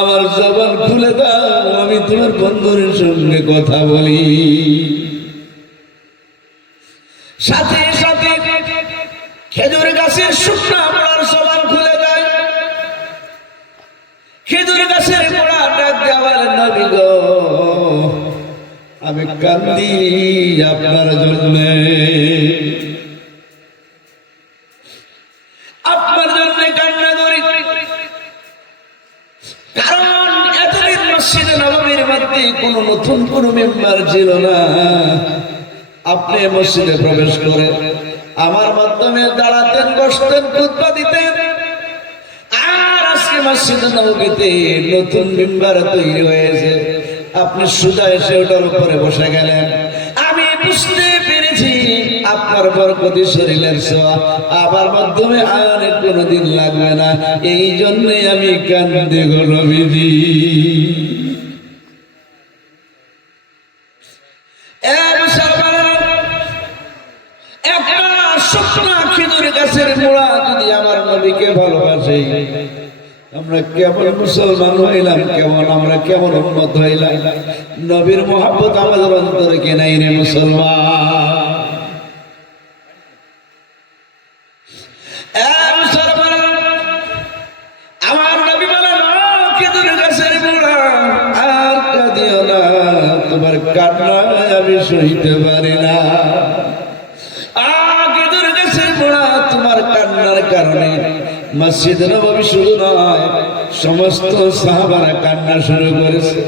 আমার জবান খুলে দাও, আমি তোমার বন্ধুর সঙ্গে কথা বলি। সাথে সাথে খেজুর গাছের শুকনা মোড়ার জবান খুলে যায়। খেজুর গাছের মোড়া ডাক দেওয়ার, নবী গো আমি কান্দি আপনার জন্য, আপনার জন্য কান্না করি। কারণ এতদিন মসজিদে নববীর মধ্যে কোন নতুন কোন মেম্বার ছিল না। আপনি মসজিদে প্রবেশ করে আমার মাধ্যমে দাঁড়াতেন, বসতেন, খুতবা দিতেন। আর আজকে মসজিদে নববীতে নতুন মেম্বার তৈরি হয়েছে, আপনি সুদা এসে ওটার উপরে বসে গেলেন। আমি বুঝতে পেরেছি আপনার বরকতি শরীরের ছোঁয়া আবার মাধ্যমে আর কোনোদিন লাগবে না, এই জন্যই আমি কান্দে গো নবীজি। একটা শুকনা খেজুর গাছের মোড়া যদি আমার নবীকে ভালোবাসে, আমরা কেমন মুসলমান হইলাম, কেমন আমরা কেমন উম্মত হইলাম। নবীর মোহাব্বত আমাদের অন্তরে কে নাই রে মুসলমান? আমার নবী বলেন, খেজুর গাছের মোড়া আর কাঁদিও না, তোমার কান্নায় আমি সইতে পারি না। খেজুর গাছের মোড়া তোমার কান্নার কারণে মসজিদ নববী শুধু নয়, সমস্ত সাহাবারা কান্না শুরু করেছে।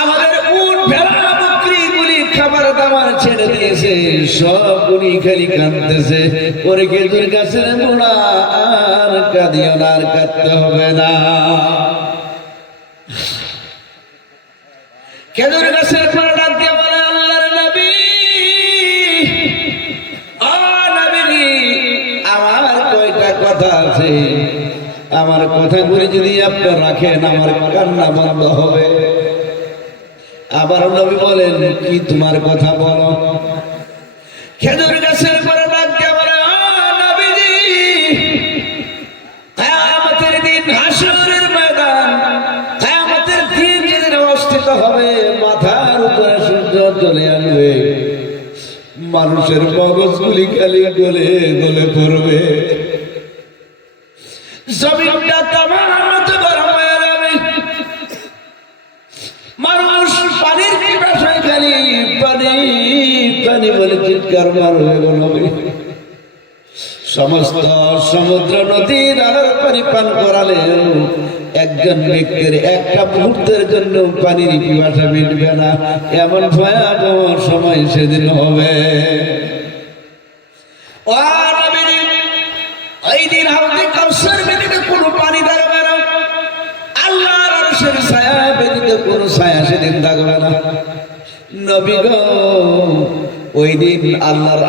আমাদের উট ভেড়া বকরিগুলি খাবার দাবার ছেড়ে দিয়েছে, সবগুলি খালি কাঁদতেছে, ওরে খেজুর গাছের মোড়া আর কাঁদিও না, আর কাঁদতে হবে না। খেজুর গাছের মোড়া ডাক দিয়ে বলে, আল্লাহর নবী, কথা আছে, আমার কথাগুলি যদি আপনি রাখেন আমার কান্না বন্ধ হবে। আবার নবী বলেন, কি তোমার কথা বলো? খেজুর গাছের পরে ডাক দিয়ে বলে, নবীজি, কিয়ামতের দিন হাসরের ময়দান, কিয়ামতের দিন যেদিন অবস্থিত হবে, মাথার উপরে সূর্য চলে আসবে, মানুষের মগজগুলি খালি গলে গলে পড়বে, জমিনটা তামাম গরম হয়ে যাবে, মানুষ পানির পিপাসায় খালি পানি পানি বলে চিৎকার মারবে গো নবী। সমস্ত সমুদ্র নদী নালার পানি পান করালেও একজন ব্যক্তির একটা মুহূর্তের জন্য পানির পিপাসা মিটবে না, এমন ভয়াবহ সময় সেদিন হবে। ওই দিন হাউজে কাউসার ব্যতীত কোনো পানি থাকবে না, আল্লাহর আরশের ছায়া ব্যতীত কোনো ছায়া সেদিন থাকবে না। নবী গো, ওই দিন আল্লাহর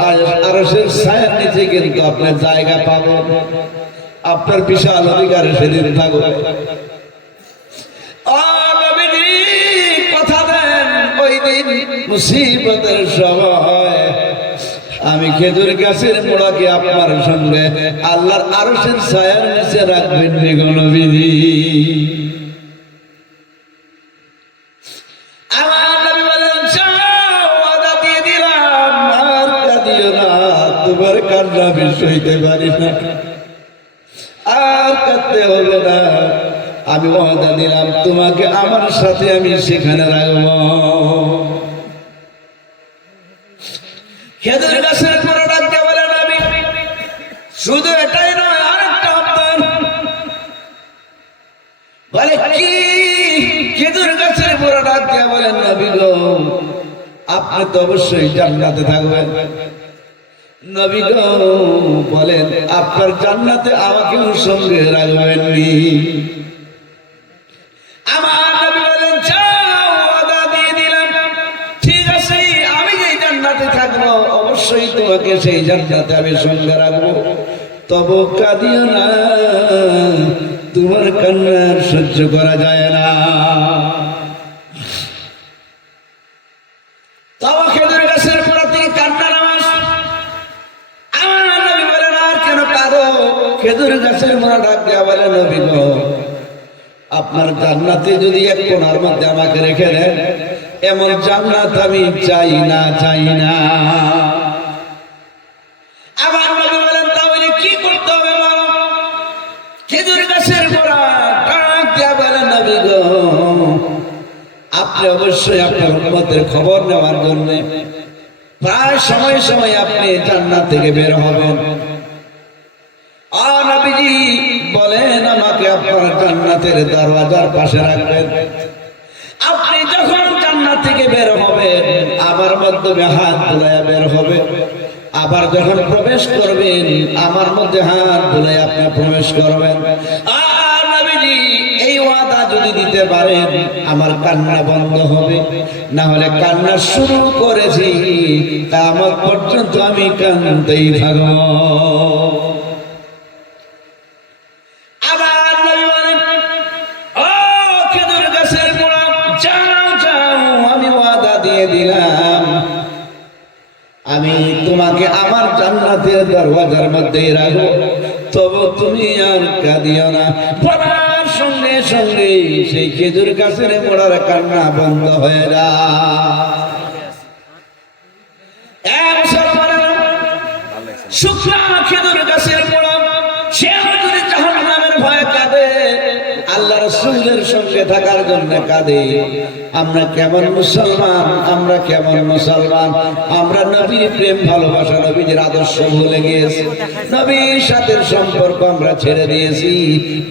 আরশের ছায়ার নিচে কিন্তু আপনার জায়গা পাবেন, আপনার বিশাল অধিকারে সেদিন থাকবে। কথা দেন, ওই দিন মুসিবতের সময় আমি খেজুর গাছের মোড়াকে আপনার সঙ্গে আল্লাহর আরশের ছায়ার নিচে রাখবেন গো নবীজি। আমার নবী বলেন, ওয়াদা দিয়ে দিলাম, আর কাঁদিও না, তোমার কান্না আমি সইতে পারি না, আর কাঁদতে হবে না, আমি ওয়াদা দিলাম তোমাকে আমার সাথে আমি সেখানে রাখবো। খেজুর গাছের পরে ডাকতে বলেন, আমি শুধু এটাই নয়, আরেকটা আবদার। বলে কি? খেজুর গাছের পরে ডাকতে বলেন, নবী গো, আপনি তো অবশ্যই জান্নাতে থাকবেন। নবী গো বলেন, আপনার জান্নাতে আমাকেও সঙ্গে রাখবেন নি? আমার নবী বলেন, যাও, ওয়াদা দিয়ে দিলাম, ঠিক আছে, আমি যেই জান্নাতে থাকবো অবশ্যই তোমাকে সেই জান্নাতে আমি সঙ্গে রাখবো। তবু কাঁদিও না, তোমার কান্নার সহ্য করা যায় না। তবে খেজুর গাছের গোড়া থেকে কান্নার আওয়াজ। আমার নবী বলেন, আর কেন কাঁদো? খেজুর গাছের গোড়া ডাক দেয়া বলে, নবী গো, আপনার জান্নাতে যদি এক কোণার মধ্যে আমাকে রেখে দেন, এমন জান্নাত আমি চাই না, চাই না। আমার নবী বলেন, তাহলে কি করতে হবে বলো? খেজুর গাছের গোড়া ডাক দেয়া বলে, নবী গো, আপনি অবশ্যই আপনার উম্মতের খবর নেওয়ার জন্য প্রায় সময় সময় আপনি জান্নাত থেকে বের হবেন। নবীজি বলেন, আমাকে আপনার জান্নাতের দরওয়াজার পাশে রাখবেন। আপনি যখন জান্নাত থেকে বের হবেন, আমার মাধ্যমে হাত বুলাইয়া বের হবে। আবার যখন প্রবেশ করবেন, আমার মধ্যে হাত বুলাইয়া আপনি প্রবেশ করবেন। নবীজি এই ওয়াদা যদি দিতে পারেন, আমার কান্না বন্ধ হবে। না হলে কান্না শুরু করেছি, তা আমার পর্যন্ত আমি কাঁদতেই থাকব। আমি তোমাকে আমার জান্নাতের দরওয়াজার মধ্যে রাখবো, তবু তুমি আর কাঁদিও না। বলার সঙ্গে সঙ্গে সেই খেজুর গাছের গোড়ার কান্না বন্ধ হয়ে যায়। শুকনা খেজুর গাছের গোড়া, সে যদি জাহান্নামের ভয়ে কাঁদে, আল্লাহ রাসূলের সঙ্গে থাকার জন্য কাঁদে। আমরা কেমন মুসলমান, আমরা কেমন মুসলমান? আমরা নবীর প্রেম ভালোবাসা, নবীর আদর্শ ভুলে গিয়েছি। নবীর সাথে সম্পর্ক আমরা ছেড়ে দিয়েছি।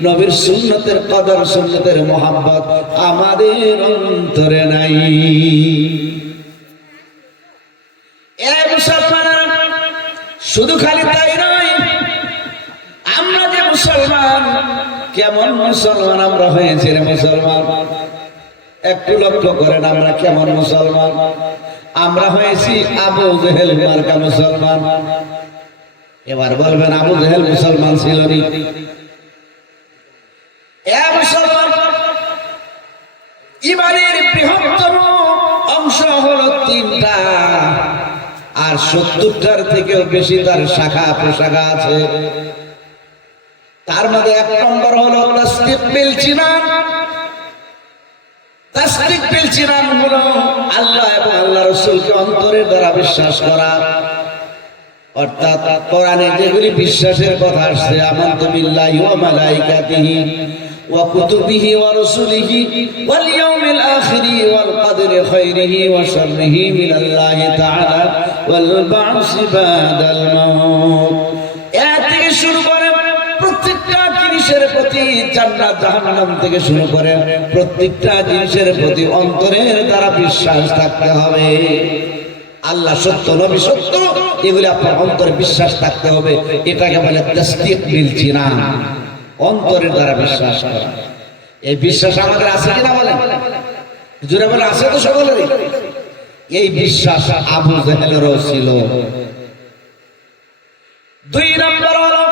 নবীর সুন্নতের কদর, সুন্নতের মহব্বত আমাদের অন্তরে নাই। শুধু খালি তাই নয়, আমরা যে মুসলমান, কেমন মুসলমান আমরা হয়েছি রে মুসলমান? একটু লক্ষ্য করেন, আমরা কেমন মুসলমান? আমরা হয়েছি আবু জেহেল মার্কা মুসলমান। এবার বলবেন, আবু জেহেল মুসলমান ছিল নি? মুসলমান ইমানের বৃহত্তম অংশ হলো তিনটা, আর ৭০টার থেকেও বেশি তার শাখা প্রশাখা আছে। তার মধ্যে ১ নম্বর হলো তাসদীক বিল জিনান। তাসদীক বিল জিনান হলো আল্লাহ এবং আল্লাহ রাসূলকে অন্তরের দ্বারা বিশ্বাস করা। অর্থাৎ কোরআনে যেগুলি বিশ্বাসের কথা আসছে, আমানতু বিল্লাহি ওয়া মালাইকাতিহি ওয়া কুতুবিহি ওয়া রাসূলিহি ওয়াল ইয়াউমিল আখিরি ওয়াল কদরি খাইরিহি ওয়া শাররিহি মিনাল্লাহি তাআলা ওয়াল বা'সি বাদাল মাউত। এর থেকে শুরু করে প্রত্যেকটা জিনিসের প্রতি, জান্নাত জাহান্নাম থেকে শুরু করে প্রত্যেকটা জিনিসের প্রতি অন্তরের দ্বারা বিশ্বাস থাকতে হবে। আল্লাহ সত্য, নবী সত্য, এগুলি আপনার অন্তরে বিশ্বাস থাকতে হবে। এটাকে বলে তাসদীক বিল জিনান, অন্তরের দ্বারা বিশ্বাস করা। এই বিশ্বাস আমাদের আছে কিনা বলেন? জোরে বলে, আছে তো সকলেরই। এই বিশ্বাস আবু জেহেলেরও ছিল। ২ নম্বর হলো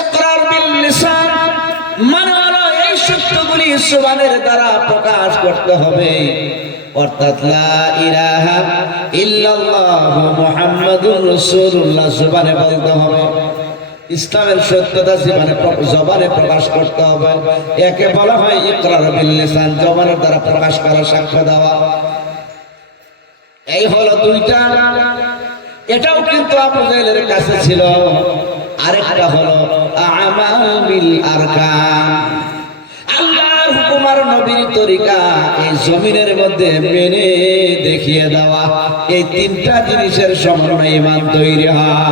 ইকরার বিল লিসান, মানে হলো এই সত্যগুলি জবানের দ্বারা প্রকাশ করতে হবে। অর্থাৎ লা ইলাহা ইল্লাল্লাহু মুহাম্মাদুর রাসূলুল্লাহ জবানে বলতে হবে। ইসলামের সত্যতা জবানে প্রকাশ করতে হবে। একে বলা হয় ইকরার বিল লিসান, জবানের দ্বারা প্রকাশ করা, সাক্ষ্য দেওয়া। এই হলো 2টা। এটাও কিন্তু আবু জেহেলের কাছে ছিল। আরেকটা হলো আমাল বিল আরকান, আল্লাহর হুকুম আর নবীর তরিকা এই জমিনের মধ্যে মেনে দেখিয়ে দেওয়া। এই 3টা জিনিসের সমন্বয়ে ঈমান তৈরি হয়।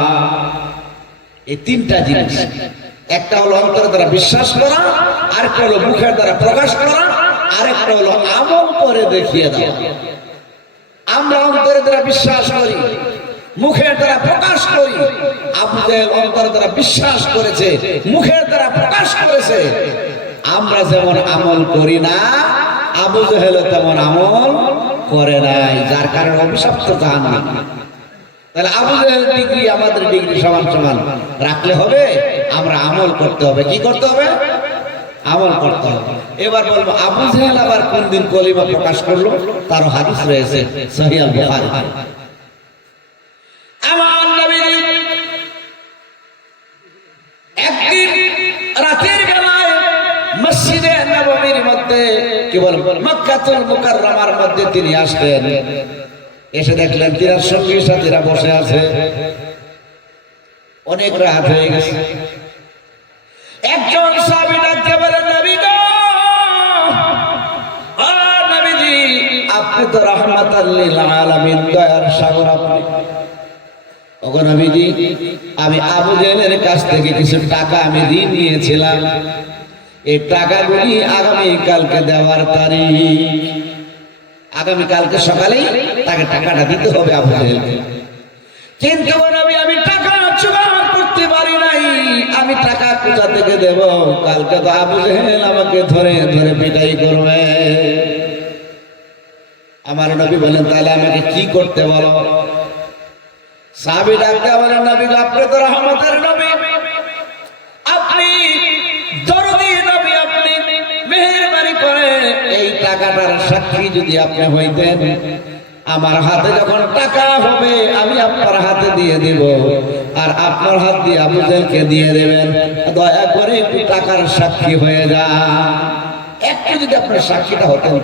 এই 3টা জিনিস, একটা হলো অন্তরের দ্বারা বিশ্বাস করা, আরেকটা হলো মুখের দ্বারা প্রকাশ করা, আরেকটা হলো আমল করে দেখিয়ে দেওয়া। আমরা অন্তরের দ্বারা বিশ্বাস করি, মুখের দ্বারা প্রকাশ করি। আবু জেহেল অন্তরের দ্বারা বিশ্বাস করেছে, মুখের দ্বারা প্রকাশ করেছে। আমরা যেমন আমল করি না, আবু জেহেল তেমন আমল করে নাই, যার কারণে অভিশপ্ত জাহান্নাম। তাহলে আবু জেহেল ডিগ্রি আমাদের ডিগ্রি সমান সমান রাখলে হবে? আমরা আমল করতে হবে। কি করতে হবে? আমল করতে হবে। এবার বলবো আবু জেহেল আবার কোন দিন কলিমা প্রকাশ করলো? তারও হাদিস রয়েছে সহিহ আল বুখারী। আমার নবী একদিন রাতের বেলায় মসজিদে নববীর মধ্যে কি বল মক্কাতুল মুকাররমার মধ্যে তিনি আসলেন। এসে দেখলেন তিনার সঙ্গী সাথীরা বসে আছে। অনেক রাত হয়ে গেছে। একজন সাহাবী ডাকতে বলেন, নবী গো, ও নবীজি, আপনি তো রাহমাতাল লিল আলামিন, দয়ার সাগর আপনি। ওগো নবীজি, আমি আবু জেহেলের কাছ থেকে কিছু টাকা আমি ঋণ নিয়েছিলাম। এই টাকাগুলি আগামী কালকে দেওয়ার তারিখ। আগামী কালকে সকালেই তাকে টাকাটা দিতে হবে আবু জেহেলকে। কিন্তু নবী, আমি টাকা জোগাড় করতে পারি নাই। আমি টাকা কোথা থেকে দেব? কালকে তো আবু জেহেল আমাকে ধরে ধরে পিটাই করবে। আমার নবী বলেন, তাহলে আমাকে কি করতে বলো? সাহাবী ডাকতে বলেন, নবী আপনি তো রহমতের নবী, আপনি দরদি নবী, আপনি মেহেরবানি করে এই টাকাটার সাক্ষী যদি আপনি হইতেন, আমার হাতে যখন টাকা হবে আমি আপনার হাতে দিয়ে দেব, আর আপনার হাত দিয়ে আবু জেহেলকে দিয়ে দেবেন। দয়া করে একটু টাকার সাক্ষী হয়ে যান। একটু যদি আপনার সাক্ষীটা হতেন,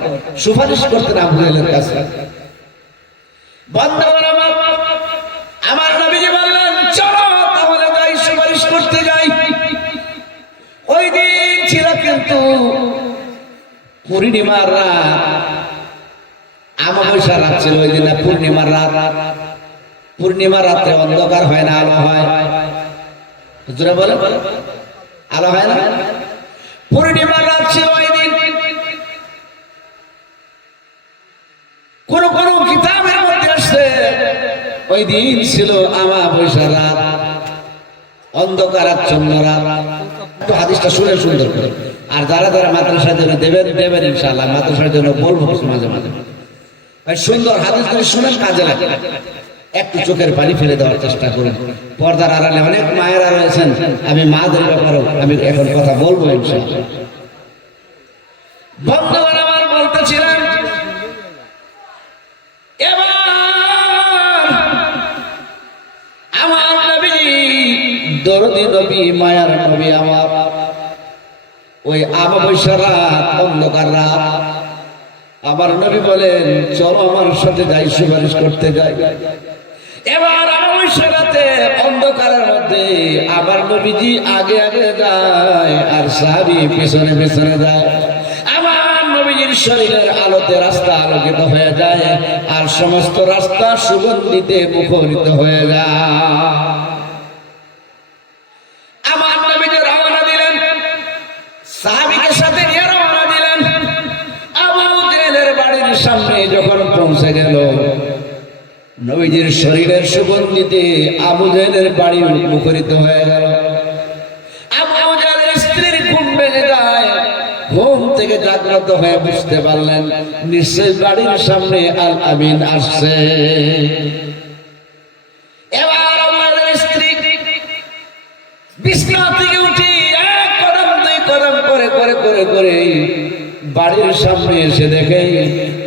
সুপারিশ করতেন আবু জেহেলের কাছে। বন্ধুগণ আমার নবীজি বললেন, চলো তাহলে যাই, সুপারিশ করতে যাই। ওই দিন ছিল কিন্তু পূর্ণিমার রাত, আমাবস্যার রাত ছিল ওই দিন, পূর্ণিমার রাত। পূর্ণিমার রাত্রে অন্ধকার হয় না, আলো হয়? হুজুরা বলে আলো হয় না? পূর্ণিমার রাত ছিল ওই দিন। কোন কোন কিতাবের মধ্যে আসছে ওই দিন ছিল আমাবস্যার রাত, অন্ধকারাচ্ছন্ন রাত। একটু হাদিসটা শুনে সুন্দর করে। আর যারা যারা মাদ্রাসার জন্য দেবেন দেবেন ইনশাআল্লাহ, মাদ্রাসার জন্য বলবো মাঝে মাঝে। ভাই সুন্দর হাদিস যদি শুনেন কাজে লাগে, একটু চোখের পানি ফেলে দেওয়ার চেষ্টা করুন। পর্দার আড়ালে অনেক মায়েরা রয়েছেন, আমি মাদের ব্যাপারেও আমি এখন কথা বলবো ইনশাআল্লাহ। বন্ধুগণ আমার বলতেছিলেন, এবার আমার নবী, দরদি নবী, মায়ার নবী আমার, ওই আমাবস্যার রাত, অন্ধকার রাত, আমার নবী বলেন, চলো আমার সাথে যাই, সুপারিশ করতে যাই। এবার আমাবস্যার রাতে অন্ধকারের মধ্যে আমার নবীজি আগে আগে যায়, আর সাহাবী পিছনে পিছনে যায়। আমার নবীজির শরীরের আলোতে রাস্তা আলোকিত হয়ে যায়, আর সমস্ত রাস্তা সুগন্ধিতে মুখরিত হয়ে যায়। আমার নবীজি রওনা দিলেন, সাহাবীকে সাথে নিয়ে রওনা দিলেন। আবু জেহেলের বাড়ির সামনে যখন পৌঁছে গেল, নবীজির শরীরের সুগন্ধিতে আবু জেহেলের বাড়ি মুখরিত হয়ে গেল। আবু জেহেলের স্ত্রীর ঘুম ভেঙে যায়। ঘুম থেকে জাগ্রত হয়ে বুঝতে পারলেন নিশ্চয় বাড়ির সামনে আল আমিন আসছে। এবার আবু জেহেলের স্ত্রী বিছানা থেকে উঠে এক কদম দুই কদম করে করে করে করে বাড়ির সামনে এসে দেখে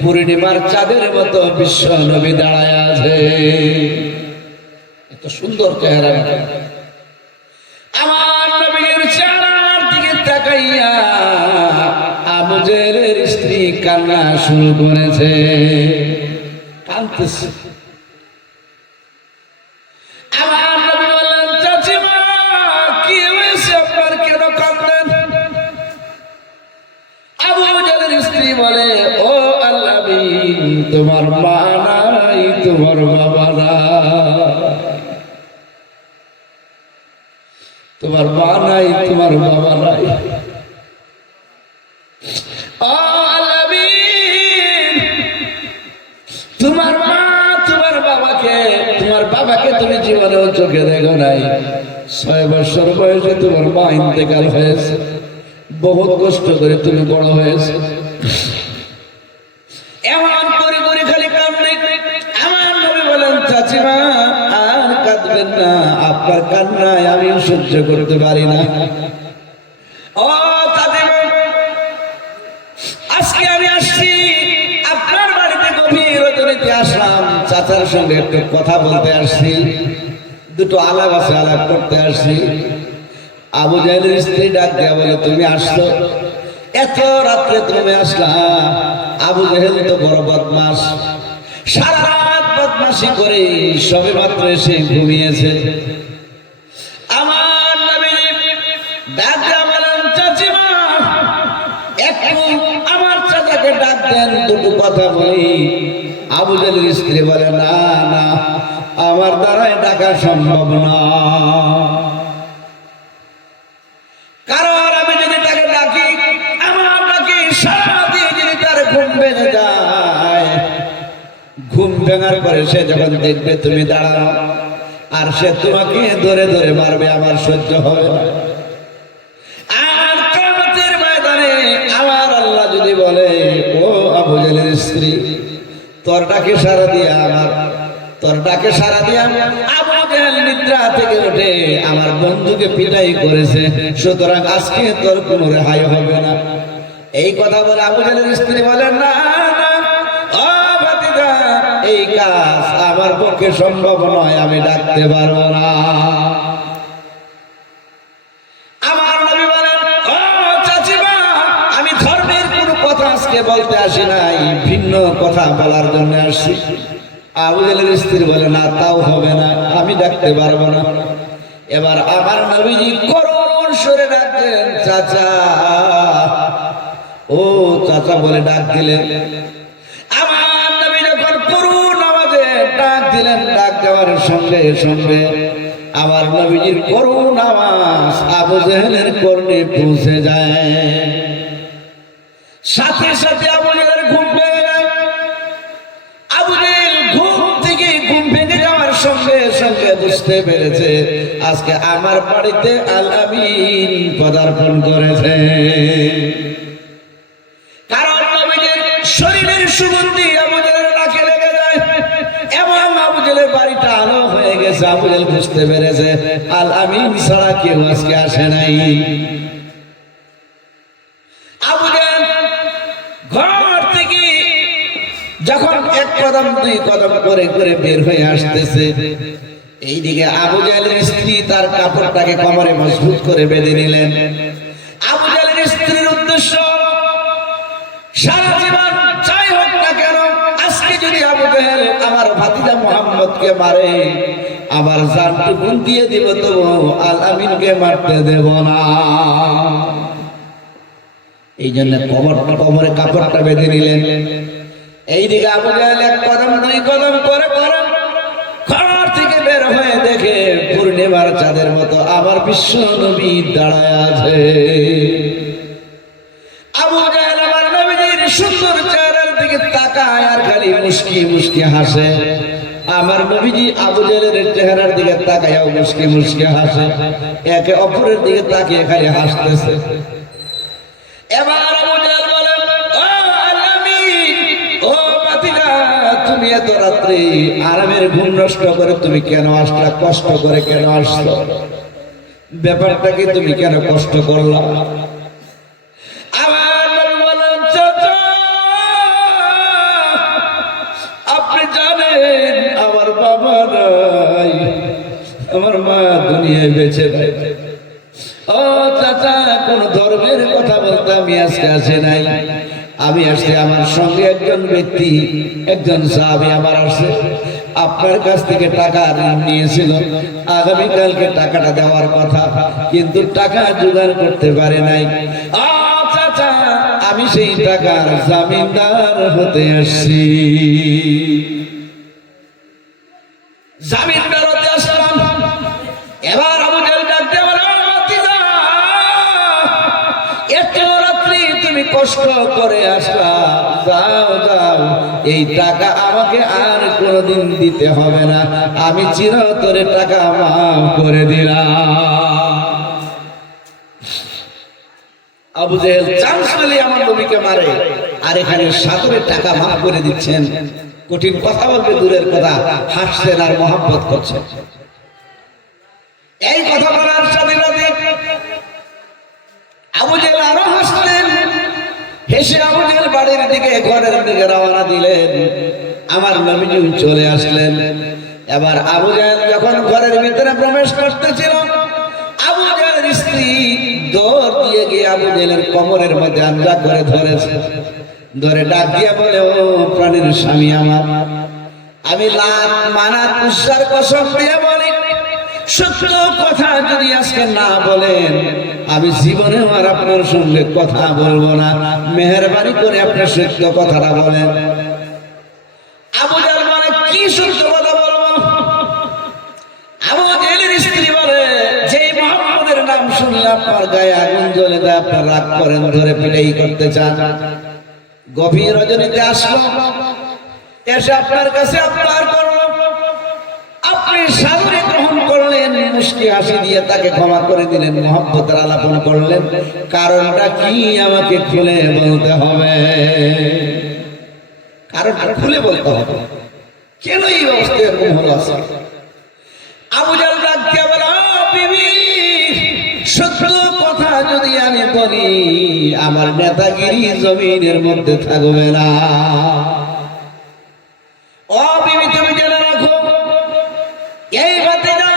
পূর্ণিমার চাঁদের মতো বিশ্ব নবী দাঁড়ায় আছে। এত সুন্দর চেহারা। আমার নবীর চেহারার দিকে তাকাইয়া আবু জেহেলের স্ত্রী কান্না শুরু করেছে, কাঁদতেছে। আমার নবী বললেন, চাচিমা কি হয়েছে আপনার, কেন কাঁদলেন? আবু জেহেলের স্ত্রী বলে, ও আল্লাহ, তোমার মা নাই, তোমার বাবা নাই, তোমার মা নাই, তোমার বাবা নাই। ও আল্লাহ, তোমার মা তোমার বাবাকে, তোমার বাবাকে তুমি জীবনেও চোখে দেখো নাই। 6 বছর বয়সে তোমার মা ইন্তেকাল হয়েছে, বহুত কষ্ট করে তুমি বড় হয়েছে। এমন করে করে খালি কাঁদে। আমার নবী বলেন, চাচিমা কাঁদবেন না, আপনার কান্নায় আমি সহ্য করতে পারি না। ও চাচি, আজকে আমি আসছি আপনার বাড়িতে, গভীর রজনীতে আসলাম, চাচার সঙ্গে একটু কথা বলতে আসছি, দুটো আলাপ আছে, আলাপ করতে আসছি। আবু জাহেলের স্ত্রী ডাক দেয়া বলে, তুমি আসছো, এত রাত্রে তুমি আসলা? আবু জাহেল তো বড় বদমাস, সারা রাত বদমাশি করে সবে মাত্র এসে ঘুমিয়েছে। আমার নবী ডাক দেয়া বলেন, চাচিমা একটু আমার চাচাকে ডাক দেন, দুটো কথা বলি। আবু জাহেলের স্ত্রী বলে, না না, আমার দ্বারাই ডাকা সম্ভব না, কারণ আমি যদি তাকে ডাকি, আমার ডাকি সারাদিন যদি তার ঘুম ভেঙে যায়, ঘুম ভেঙার পরে সে যখন দেখবে তুমি দাঁড়ানো, আর সে তোমাকে ধরে ধরে মারবে, আমার সহ্য হবে না। আর কিয়ামতের ময়দানে আমার আল্লাহ যদি বলে, ও আবু জাহেলের স্ত্রী, তোর ডাকে সারা দিয়া আবু জাহেল নিদ্রা থেকে উঠে আমার বন্ধুকে পিটাই করেছে, সুতরাং আজকে তোর কোনো রেহাই হবে না। এই কথা বলে আবু জাহেলের স্ত্রী বলেন, না না, ও ভাতিজা, এই কাজ আমার পক্ষে সম্ভব নয়, আমি ডাকতে পারবো না। আমার নবী বলেন, ও চাচিমা, আমি ধর্মের কোনো কথা আজকে বলতে আসি নাই, ভিন্ন কথা বলার জন্য আসছি। আবু জাহেলের স্ত্রী বলে, না, তাও হবে না, আমি ডাকতে পারবো না। এবার আমার নবীজি করুণ সুরে ডাকলেন, চাচা। ও চাচা বলে ডাক দিলেন। আমার নবী যখন করুণ আওয়াজে ডাক দিলেন, ডাক দেওয়ার সঙ্গে সঙ্গে আমার নবীজির করুণ আওয়াজ আবু জাহেলের কর্ণে পৌঁছে যায়। সাথে সাথে আবু জাহেলের ঘুম ভেঙে যায়। আবু জাহেল ঘুম ভেঙে যাওয়ার সঙ্গে সঙ্গে বুঝতে পেরেছে, আজকে আমার বাড়িতে আল আমিন পদার্পণ করেছে। কারণ নবীজির শরীরের সুগন্ধি আবু জাহেলের নাকে লেগে যায় এবং আবু জাহেলের বাড়িটা আলো হয়ে গেছে। আবু জাহেল বুঝতে পেরেছে, আল আমিন ছাড়া কেউ আজকে আসে নাই। আবু জাহেল ঘর থেকে যখন এক কদম দুই কদম করে করে বের হয়ে আসতেছে, এইদিকে আবু জাহেলের স্ত্রী তার কাপড়টাকে কোমরে মজবুত করে বেঁধে নিলেন। আবু জাহেলের স্ত্রীর উদ্দেশ্য, সারা জীবন যাই হোক না কেন, আজকে যদি আবু জাহেল আমার ভাতিজা মুহাম্মদকে মারে, আমার জানটুকু দিয়ে দিব, তবু আল আমিনকে মারতে দেব না। এই জন্য কোমরে কাপড়টা বেঁধে নিলেন। এইদিকে আবু জাহেল এক কদম দুই কদম করে করে ঘর থেকে বের হয়ে দেখে পূর্ণিমার চাঁদের মতো আমার বিশ্ব নবী দাঁড়ায় আছে। আবু জাহেল আমার নবীর সুন্দর চেহারার দিকে তাকায় আর খালি মুস্কি মুস্কি হাসে। আমার নবীজি আবু জাহেলের চেহারার দিকে তাকায়ও মুস্কি মুস্কি হাসে, একে অপরের দিকে তাকিয়ে খালি হাসতেছে। এবার আবু জাহেল বলে, ও আল আমিন, ও ভাতিজা, তুমি এত রাত্রে আরামের ঘুম নষ্ট করে তুমি কেন আসলা? কষ্ট করে কেন আসলো? ব্যাপারটা কি, তুমি কেন কষ্ট করলা? আমার নবী বলেন, চাচা, আপনি জানেন আমার বাবা নাই, আমার মা দুনিয়ায় বেঁচে নাই। ও চাচা, কোন ধর্মের কথা বলতে আমি আজকে আসে নাই, আমি আসছি আমার সঙ্গে একজন ব্যক্তি, একজন সাহাবী আমার আসছে, আপনার কাছ থেকে টাকা ঋণ নিয়েছিল, আগামীকালকে টাকাটা দেওয়ার কথা, কিন্তু টাকা জোগাড় করতে পারে নাই। চাচা, আমি সেই টাকার জামিনদার হতে আসছি। জামিনদার হতে আসলাম। এবার আবু জাহেল ডাকতে বলে, এত রাত্রি তুমি কষ্ট করে আসলা, যাও যাও, এই টাকা আমাকে আর কোনদিন দিতে হবে না, আমি চিরতরে টাকা মাফ করে দিলাম। আবু জাহেল চান্স পেলে আমার নবীকে মারে, আর এখানে সাদরে টাকা মাফ করে দিচ্ছেন। কঠিন কথা বলবে দূরের কথা, হাসছেন আর মহব্বত করছেন। এই কথা বলার সাথে সাথে আবু জেহেল আরো হাসলেন। হেসে আবু জেহেল বাড়ির দিকে ঘরের দিকে রওনা দিলেন। আমার নবীজি চলে আসলেন। এবার আবু জেহেল যখন ঘরের ভিতরে প্রবেশ করতেছিল, আবু জেহেলের স্ত্রী দৌড় দিয়ে গিয়ে আবু জেহেলের কোমরের মধ্যে আঞ্জা করে ধরেছে। ধরে ডাক দিয়ে বলে, ও প্রাণীর স্বামী আমার, আমি লাত মানাত উজ্জার কসম দিয়ে বলি, সত্য কথা যদি আজকে না বলেন, আমি জীবনেও আর আপনার সঙ্গে কথা বলবো না। মেহেরবানি করে আপনার সত্য কথাটা বলেন। আবু জেহেল বলে, কি সত্য কথা বলবো? আবু জেহেলের স্ত্রী বলে, যে মুহাম্মদের নাম শুনলে আপনার গায়ে আগুন জ্বলে যায়, আপনার রাগ করেন, ধরে পিটাই করতে চান। গভীর রজনীতে আসলো, এসে আপনার কাছে আবদার করলো, আপনি সাদরে গ্রহণ করলেন, মুস্কি হাসি দিয়ে তাকে ক্ষমা করে দিলেন, মহব্বতের আলাপন করলেন। কারণটা কি আমাকে খুলে বলতে হবে, কারণটা খুলে বলতে হবে, কেন এই অবস্থা এরকম হলো আছে? আবু জেহেল ডাক দিয়ে বলে, বিবি, সত্য কথা যদি আমি বলি, আমার নেতাগিরি জমিনের মধ্যে থাকবে না। ও বিবি, তুমি জেনে রাখো, এই ভাতিজা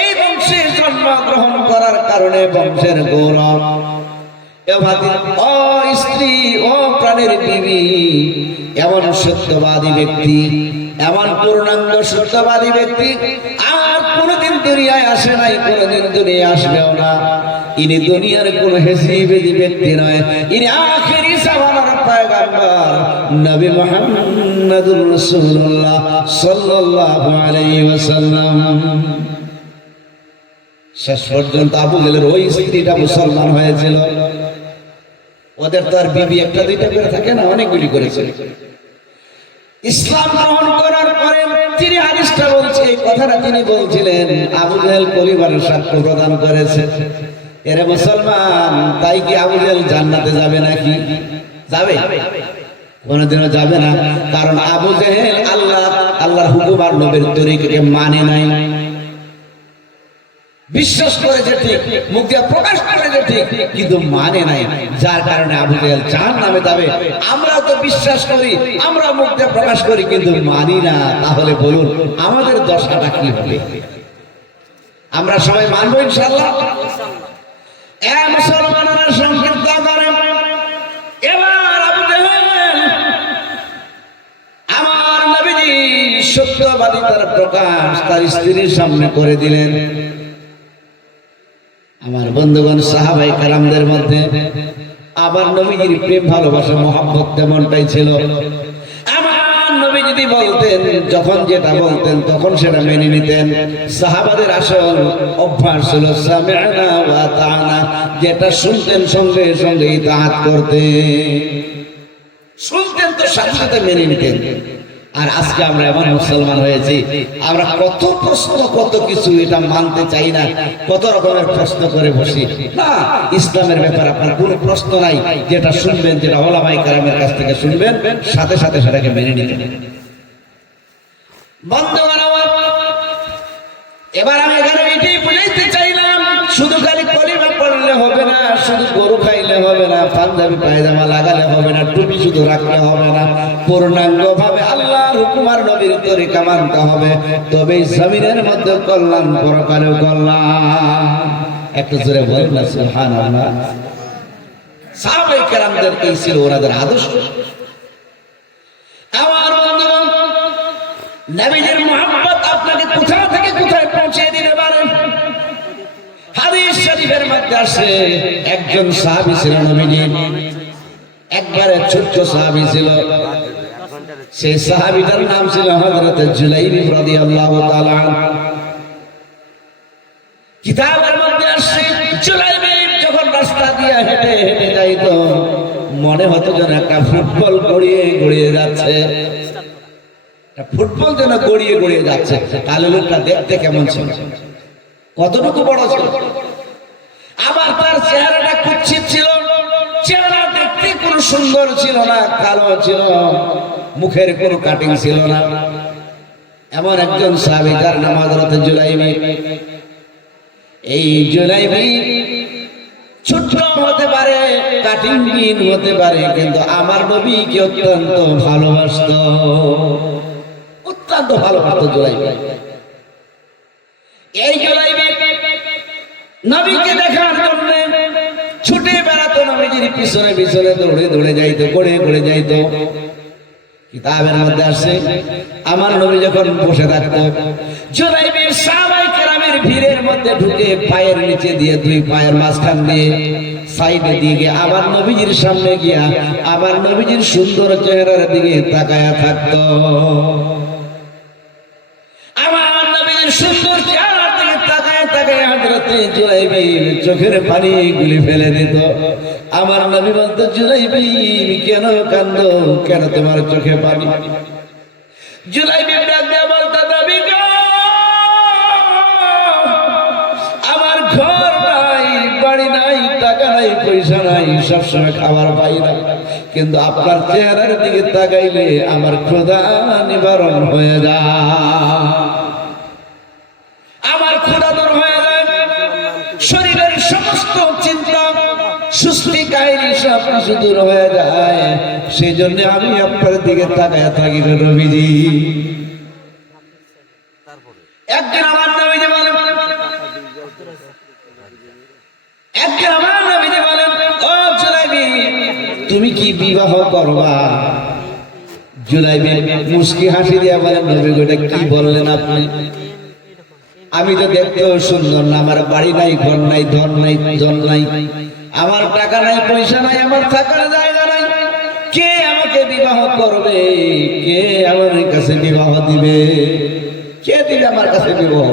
এই বংশে জন্মগ্রহণ করার কারণে বংশের গৌরব। ও স্ত্রী, ও প্রাণের বিবি, এমন সত্যবাদী ব্যক্তি, এমন পূর্ণাঙ্গ সত্যবাদী ব্যক্তি আর কোনদিন দুনিয়ায় আসে নাই, কোনদিন দুনিয়ায় আসবেও না। ইনি দুনিয়ার কোন হেসিবেদি ব্যক্তি নয়, ইনি আখেরি জামানার পয়গম্বর নবী মুহাম্মদুর রাসূলুল্লাহ সাল্লাল্লাহু আলাইহি ওয়াসাল্লাম। শেষ পর্যন্ত আবু জেহেলের ওই স্ত্রীটা মুসলমান হয়েছিল। ওদের তো আর বিবি একটা দুইটা করে থাকে না, অনেকগুলি করেছে। ইসলাম গ্রহণ করার পরে তিনি হাদিসটা বলছে, এই কথাটা তিনি বলছিলেন, আবু জেহেল পরিবারের সাক্ষ্য প্রদান করেছে। এরে মুসলমান, তাই কি আবু জেহেল জান্নাতে যাবে নাকি? যাবে? কোনদিনও যাবে না। কারণ আবু জেহেল আল্লাহর হুকুম আর নবীর তরিকাকে মানে নাই। বিশ্বাস করেছে ঠিক, মুখ দিয়ে প্রকাশ করেছে ঠিক, কিন্তু মানে নাই, যার কারণে আবু জেহেল জাহান্নামে যাবে। আমরা তো বিশ্বাস করি, আমরা মুখ দিয়ে প্রকাশ করি, কিন্তু মানি না। তাহলে বলুন আমাদের দশাটা কি হবে? আমরা সবাই মানবো ইনশাআল্লাহ? মুসলমানেরা সংক্ষিপ্ত করেন। এবার আবু জেহেল আমার নবীজি সত্যবাদিতার প্রকাশ তার স্ত্রীর সামনে করে দিলেন। আমার বন্ধুগণ, সাহাবায়ে কেরামদের মধ্যে আবার নবীজির প্রেম ভালোবাসা মহব্বত তেমনটাই ছিল। আমার নবী যদি বলতেন, যখন যেটা বলতেন তখন সেটা মেনে নিতেন। সাহাবাদের আসল অভ্যাস ছিল সামি'না ওয়া আতা'না, যেটা শুনতেন সঙ্গে সঙ্গে ইতাআত করতেন। শুনতেন তো সাথে সাথে মেনে নিতেন। আর আজকে আমরা এমন মুসলমান হয়েছি, আমরা কত প্রশ্ন, কত কিছু এটা মানতে চাই না, কত রকমের প্রশ্ন করে বসি। না, ইসলামের ব্যাপারে আপনার কোনো প্রশ্ন নাই, যেটা শুনবেন, যেটা ওলামায়ে কেরামের কাছ থেকে শুনবেন, সাথে সাথে সেটাকে মেনে নিতেন। বন্ধুগণ আমার, এবার আমি এখানে এটাই বুঝাইতে চাইলাম, শুধু খালি কলিমা পড়লে হবে না, শুধু গরু খাইলে হবে না, পাঞ্জাবি পায়জামা লাগালে হবে না, টুপি শুধু রাখলে হবে না, পূর্ণাঙ্গ ভাবে আল্লাহর হুকুম আর নবীর তরিকা মানতে হবে। তবেই জমিনের মধ্যে কল্যাণ, পরকালেও কল্যাণ। একটু জোরে বলেন না সুবহানাল্লাহ। সাহাবায়ে কেরামদের এই ছিল ওনাদের আদর্শ। আমার বন্ধুগণ, নবীজির মুহাব্বত আপনাকে কোথা থেকে কোথায় পৌঁছে দিতে পারে। হাদিস শরীফের মধ্যে আসে, একজন সাহাবী ছিল নবীজি, একবারে ছোট্ট সাহাবী ছিল। সেই সাহাবীটার নাম ছিল হযরত জুলাইবি রাদিয়াল্লাহু তাআলা আনহু। কিতাবের মধ্যে আসে, জুলাইবি যখন রাস্তা দিয়ে হেঁটে হেঁটে যাইতো, মনে হতো যেন একটা ফুটবল গড়িয়ে গড়িয়ে যাচ্ছে, ফুটবল যেন গড়িয়ে গড়িয়ে যাচ্ছে। তাহলে লোকটা দেখতে কেমন ছিল, কতটুকু বড় ছিল। আবার তার চেহারাটা কুৎসিত ছিল, চেহারা দেখতে কোনো সুন্দর ছিল না, কালো ছিল, মুখের কোনো কাটিং ছিল না। এমন একজন সাহাবী, যার নাম হযরত জুলাইবি। এই জুলাইবি ছোট্ট হতে পারে, কাটিং বিন হতে পারে, কিন্তু আমার নবীকে অত্যন্ত ভালোবাসত, অত্যন্ত ভালোবাসত জুলাইবি। এই জুলাইবি নবীকে দেখার জন্য ছুটে বেড়াতো, নবীজির পিছনে পিছনে দৌড়ে দৌড়ে যাইতো, করে করে যাইতো। কিতাবের মধ্যে আসে আমার নবী যখন বসে থাকতো, জুলাইবি সাহাবায়ে কেরামের ভিড়ের মধ্যে ঢুকে পায়ের নিচে দিয়ে, দুই পায়ের মাঝখান দিয়ে সাইডে দিয়ে আমার নবীজির সামনে গিয়া আমার নবীজির সুন্দর চেহারার দিকে তাকায়া থাকতো। আমার নবীজির সুন্দর চেহারার দিকে তাকায়া তাকায়া হযরতে জুলাইবি চোখের পানি গুলি ফেলে দিত। আমার নবী বলতো, জুলাইবি কেন কান্দো, কেন তোমার চোখে পানি? জুলাইবি ডাক দিয়ে বলতো, নবী গো, আমার ঘর নাই, বাড়ি নাই, টাকা নাই, পয়সা নাই, সবসময় খাবার পাই না, কিন্তু আপনার চেহারার দিকে তাকাইলে আমার ক্ষুধা নিবারণ হয়ে যায়, আমার ক্ষুধা দূর হয়ে যায়, শরীরের সমস্ত চিন্তা সুস্থি কাহিনী সব কিছু দূর হয়ে যায়। সেই জন্য আমি আপনার দিকে তাকায় থাকি গো নবীজি। একদিন আমার নবীজি বলেন, একদিন আমার নবীজি বলেন, ও জুলাইবি, তুমি কি বিবাহ করবা? জুলাইবি মুস্কি হাসি দিয়া বলেন, নবী গো, এটা কি বললেন আপনি? আমি তো দেখতেও সুন্দর না, আমার বাড়ি নাই, ঘর নাই, ধন নাই, জন নাই, আমার টাকা নাই, পয়সা নাই, আমার থাকার জায়গা নাই, কে আমাকে বিবাহ করবে? কে আমার কাছে বিবাহ দিবে? কে দিবে আমার কাছে বিবাহ?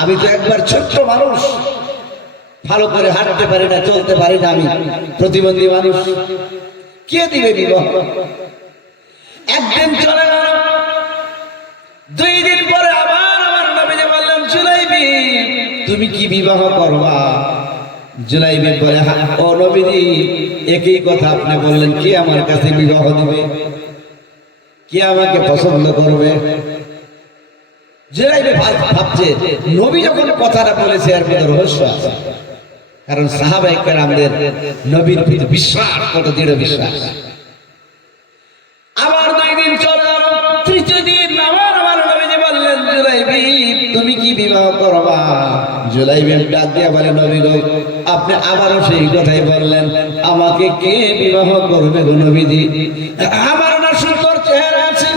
আমি তো একবার ছোট্ট মানুষ, ভালো করে হাঁটতে পারি না, চলতে পারি না, আমি প্রতিবন্ধী মানুষ, কে দিবে বিবাহ? একদিন চলে গেল, 2 দিন পরে আবার আমার নবীজি বললেন, জুলাইবি, তুমি কি বিবাহ করবা? জুলাইবি বলে, ও নবীজি, একই কথা আপনি বললেন, কে আমার কাছে বিবাহ দিবে? কে আমাকে পছন্দ করবে? জুলাইবি ভাবছে, নবী যখন কথাটা বলেছে এর মধ্যে রহস্য আছে, কারণ সাহাবায়ে কেরামদের নবীর প্রতি বিশ্বাস কত দৃঢ় বিশ্বাস। আবার 2 দিন চলে গেল, 3 দিন আবার আমার নবীজি বললেন, জুলাইবি, তুমি কি বিবাহ করবা? জুলাইবি ডাক দিয়া বলে, নবী গো, আপনি আবারও সেই কথাই বললেন, আমাকে কে বিবাহ করবে গো নবীজি? আমার না সুন্দর চেহারা আছে,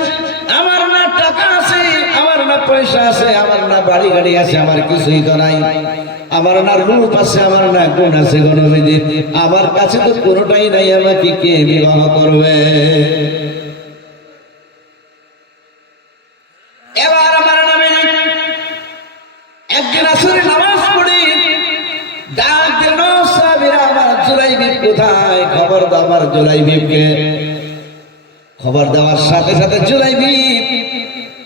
আমার না টাকা আছে, আমার না পয়সা আছে, আমার না বাড়ি গাড়ি আছে, আমার কিছুই তো নাই, আমার না রূপ আছে, আমার না গুণ আছে গো নবীজি, আমার কাছে তো কোনোটাই নাই, আমাকে কে বিবাহ করবে? এবার আমার নবীজি একদিন আসরে নামাজ পড়ে ডাক দিল, সাহাবীরা, আমার জুলাইবি কোথায়? খবর দাও আমার জুলাইবিকে। খবর দেওয়ার সাথে সাথে জুলাইবি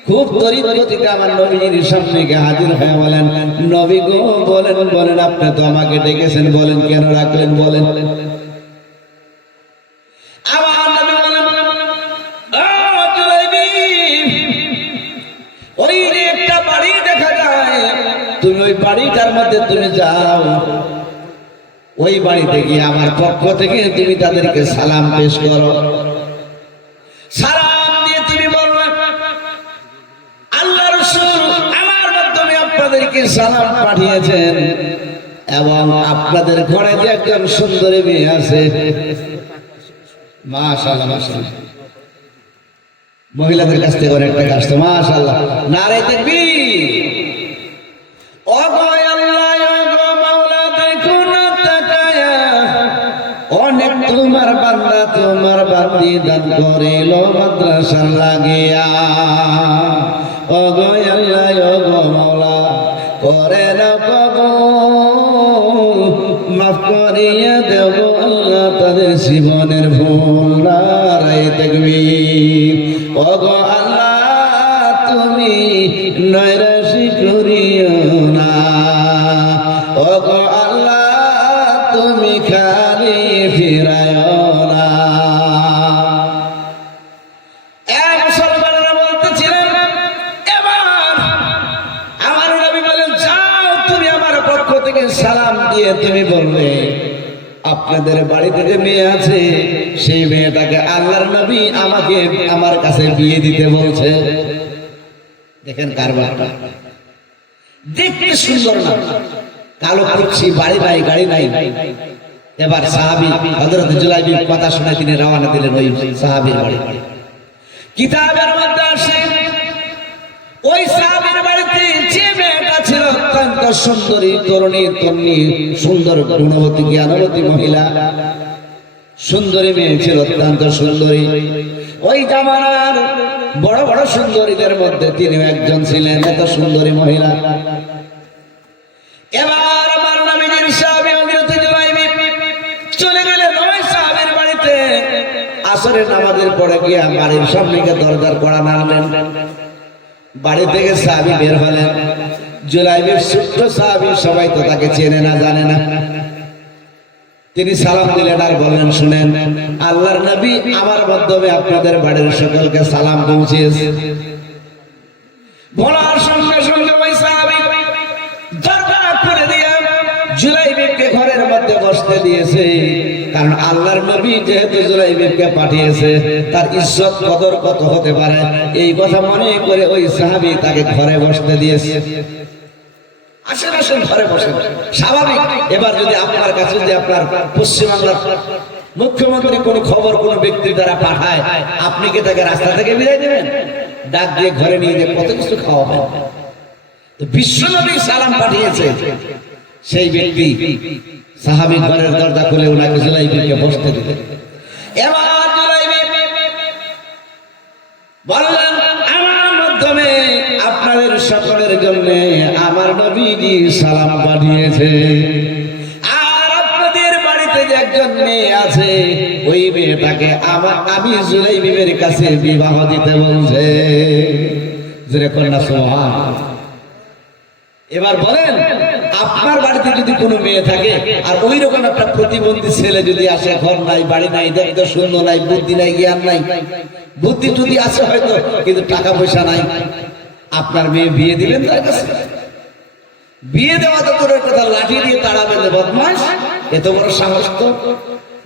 খুব তড়িৎ গতিতে আমার নবীজির সামনে গিয়ে হাজির হয়ে বলেন, নবী গো, বলেন বলেন, আপনি তো আমাকে ডেকেছেন, বলেন কেন রাখলেন, বলেন। আমার নবী বলেন, ও জুলাইবি, ওই যে একটা বাড়ি দেখা যায়, তুমি ওই বাড়িটার মধ্যে তুমি যাও, ওই বাড়িতে গিয়ে আমার পক্ষ থেকে তুমি তাদেরকে সালাম পেশ করো। সালাম দিয়ে তুমি বলবে, আল্লাহ রাসূল আমার মাধ্যমে আপনাদেরকে সালাম পাঠিয়েছেন, এবং আপনাদের ঘরে যে একজন সুন্দরী মেয়ে আছে, মাশাআল্লাহ, মাশাআল্লাহ, মহিলাদের কাছ থেকে অনেকটা কাজ তো, মাশাআল্লাহ, নারে তাকবীর। ও গো আল্লাহ, ও গো মাওলা, দেখো না তাকায়া, অনেক তোমার বান্দা, তোমার বান্দি দান করিল মাদ্রাসার লাগিয়া। ও গো আল্লাহ, ও গো মাওলা, করে না কবুল, মাফ করিয়া দেব আল্লাহ তাদের জীবনের ভুল। নারে তাকবীর। ও গো আল্লাহ, তুমি নৈরাশি করিও না, ও গো আল্লাহ, তুমি খালি ফিরায়ও না। মুসলমানরা বলতেছিলেন, এবার আমার নবী বলেন, যাও তুমি আমার পক্ষ থেকে সালাম দিয়ে তুমি বলবে আপনাদের বাড়িতে যে মেয়ে আছে সেই মেয়েটাকে আল্লাহর নবী আমাকে আমার কাছে বিয়ে দিতে বলছে। দেখেন কারবারটা দেখতে সুন্দর না, কালো কুচ্ছি, বাড়ি নাই, গাড়ি নাই। এবার সাহাবী হযরত জুলাইবির কথা শুনে তিনি রওনা দিলেন ওই সাহাবীর বাড়ি। কিতাবের মধ্যে আসে ওই সাহাবীর বাড়িতে যে মেয়েটা ছিল অত্যন্ত সুন্দরী, তরুণী, তন্নি, সুন্দর, গুণবতী, জ্ঞানবতী মহিলা, সুন্দরী মেয়ে ছিল, অত্যন্ত সুন্দরী। ওই জামানার বড় বড় সুন্দরীদের মধ্যে তিনি একজন ছিলেন, এত সুন্দরী মহিলা। এবার আমার নবীর সাহাবী হযরত জুলাইবি চলে গেলেন ওই সাহাবীর বাড়িতে। আসরের নামাজের পরে গিয়ে বাড়ির সামনে গিয়ে দরজার কড়া নাড়লেন। বাড়ি থেকে সাহাবী বের হলেন। জুলাইবির ছোট্ট সাহাবী, সবাই তো তাকে চেনে না, জানে না। তিনি সালাম দিলেন আর বললেন, শুনেন, আল্লাহর নবী আমার মাধ্যমে আপনাদের বাড়ির সকলকে সালাম পৌঁছেছে। বলার সঙ্গে সঙ্গে ওই সাহাবী দরজা খুলে দিয়ে জুলাইবিকে ঘরের মধ্যে বসতে দিয়েছে। কারণ আল্লাহর নবী যেহেতু জুলাইবিকে পাঠিয়েছে, তার ইজ্জত কদর কত হতে পারে এই কথা মনে করে ওই সাহাবী তাকে ঘরে বসতে দিয়েছে। আসেন আসেন, ঘরে বসেন, স্বাভাবিক। এবার যদি আপনার কাছে যদি আপনার পশ্চিমবাংলার মুখ্যমন্ত্রী কোন খবর কোন ব্যক্তির দ্বারা পাঠায়, আপনি কি তাকে রাস্তা থেকে বিদায় দেবেন? ডাক দিয়ে ঘরে নিয়ে যে কত কিছু খাওয়াবেন। তো বিশ্বনবী সালাম পাঠিয়েছে, সেই ব্যক্তি সাহাবী ঘরের দরজা খুলে ওনাকে জুলাইবিকে বসতে দিলেন। এবার জুলাইবি বললেন, আমার মাধ্যমে আপনাদের সকলের জন্য আমার নবীজি সালাম পাঠিয়েছে। আর আপনাদের বাড়িতে যে একজন মেয়ে আছে, ওই মেয়েটাকে আমি জুলাইবির কাছে বিবাহ দিতে বলছে। যেরকম না সুবহান। এবার বলেন, আপনার বাড়িতে যদি কোনো মেয়ে থাকে আর ওই রকম একটা প্রতিবন্ধী ছেলে যদি আসে, ঘর নাই, বাড়ি নাই, দেখতে সুন্দর নাই, বুদ্ধি নাই, জ্ঞান নাই, বুদ্ধি যদি আছে হয়তো, কিন্তু টাকা পয়সা নাই, আপনার মেয়ে বিয়ে দিবেন তার কাছে? বিয়ে দেওয়া তো দূরের কথা, লাঠি দিয়ে তাড়াবেন, বদমাশ, এত বড় সাহস তো!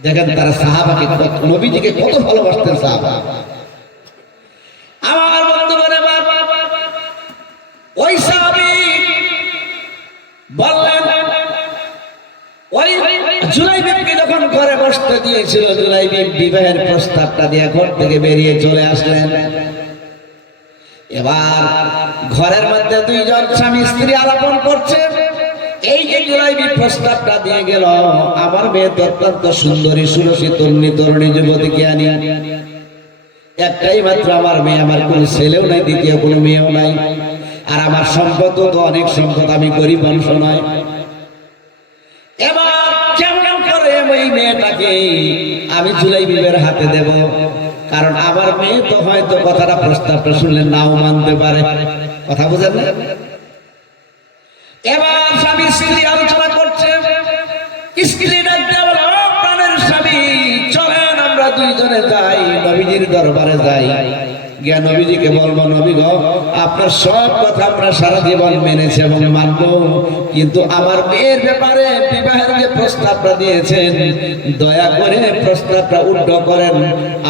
দেখেন তারা সাহাবাকে, নবীজিকে কত ভালোবাসতেন সাহাবা। আমার বন্ধু বলে ওই সাহাবী বললেন, ওই জুলাইবিকে যখন ঘরে বসতে দিয়েছিল, জুলাইবি বিবাহের প্রস্তাবটা দিয়ে ঘর থেকে বেরিয়ে চলে আসলেন। এবার ঘরের মধ্যে দুইজন স্বামী স্ত্রী আলাপন করছে। এই যে জুলাইবি প্রস্তাবটা দিয়ে গেল, আমার মেয়ে তো অত্যন্ত সুন্দরী, সুরসী, তরুণী, তরুণী, যুবতী, জ্ঞানী, একটাই মাত্র আমার মেয়ে, আমার কোনো ছেলেও নাই, দ্বিতীয় কোনো মেয়েও নাই, আর আমার সম্পদ তো অনেক সম্পদ, আমি গরিব বংশ নয়। এবার কেমন করে ওই মেয়েটাকে আমি জুলাইবির হাতে দেব? কারণ আমার মেয়ে তো হয়তো কথাটা, প্রস্তাবটা শুনলে নাও মানতে পারে। কথা বুঝেন না? এবার স্বামী স্ত্রী আলোচনা করছে। স্ত্রী ডাক দিয়ে বলে, ও প্রাণের স্বামী, চলেন আমরা দুইজনে যাই, নবীজির দরবারে যাই, গিয়া নবীজিকে বলবো, নবী গো, আপনার সব কথা আমরা সারা জীবন মেনেছি এবং মানব, কিন্তু আমার মেয়ের ব্যাপারে বিবাহের যে প্রস্তাবটা দিয়েছেন, দয়া করে প্রস্তাবটা উল্টো করেন,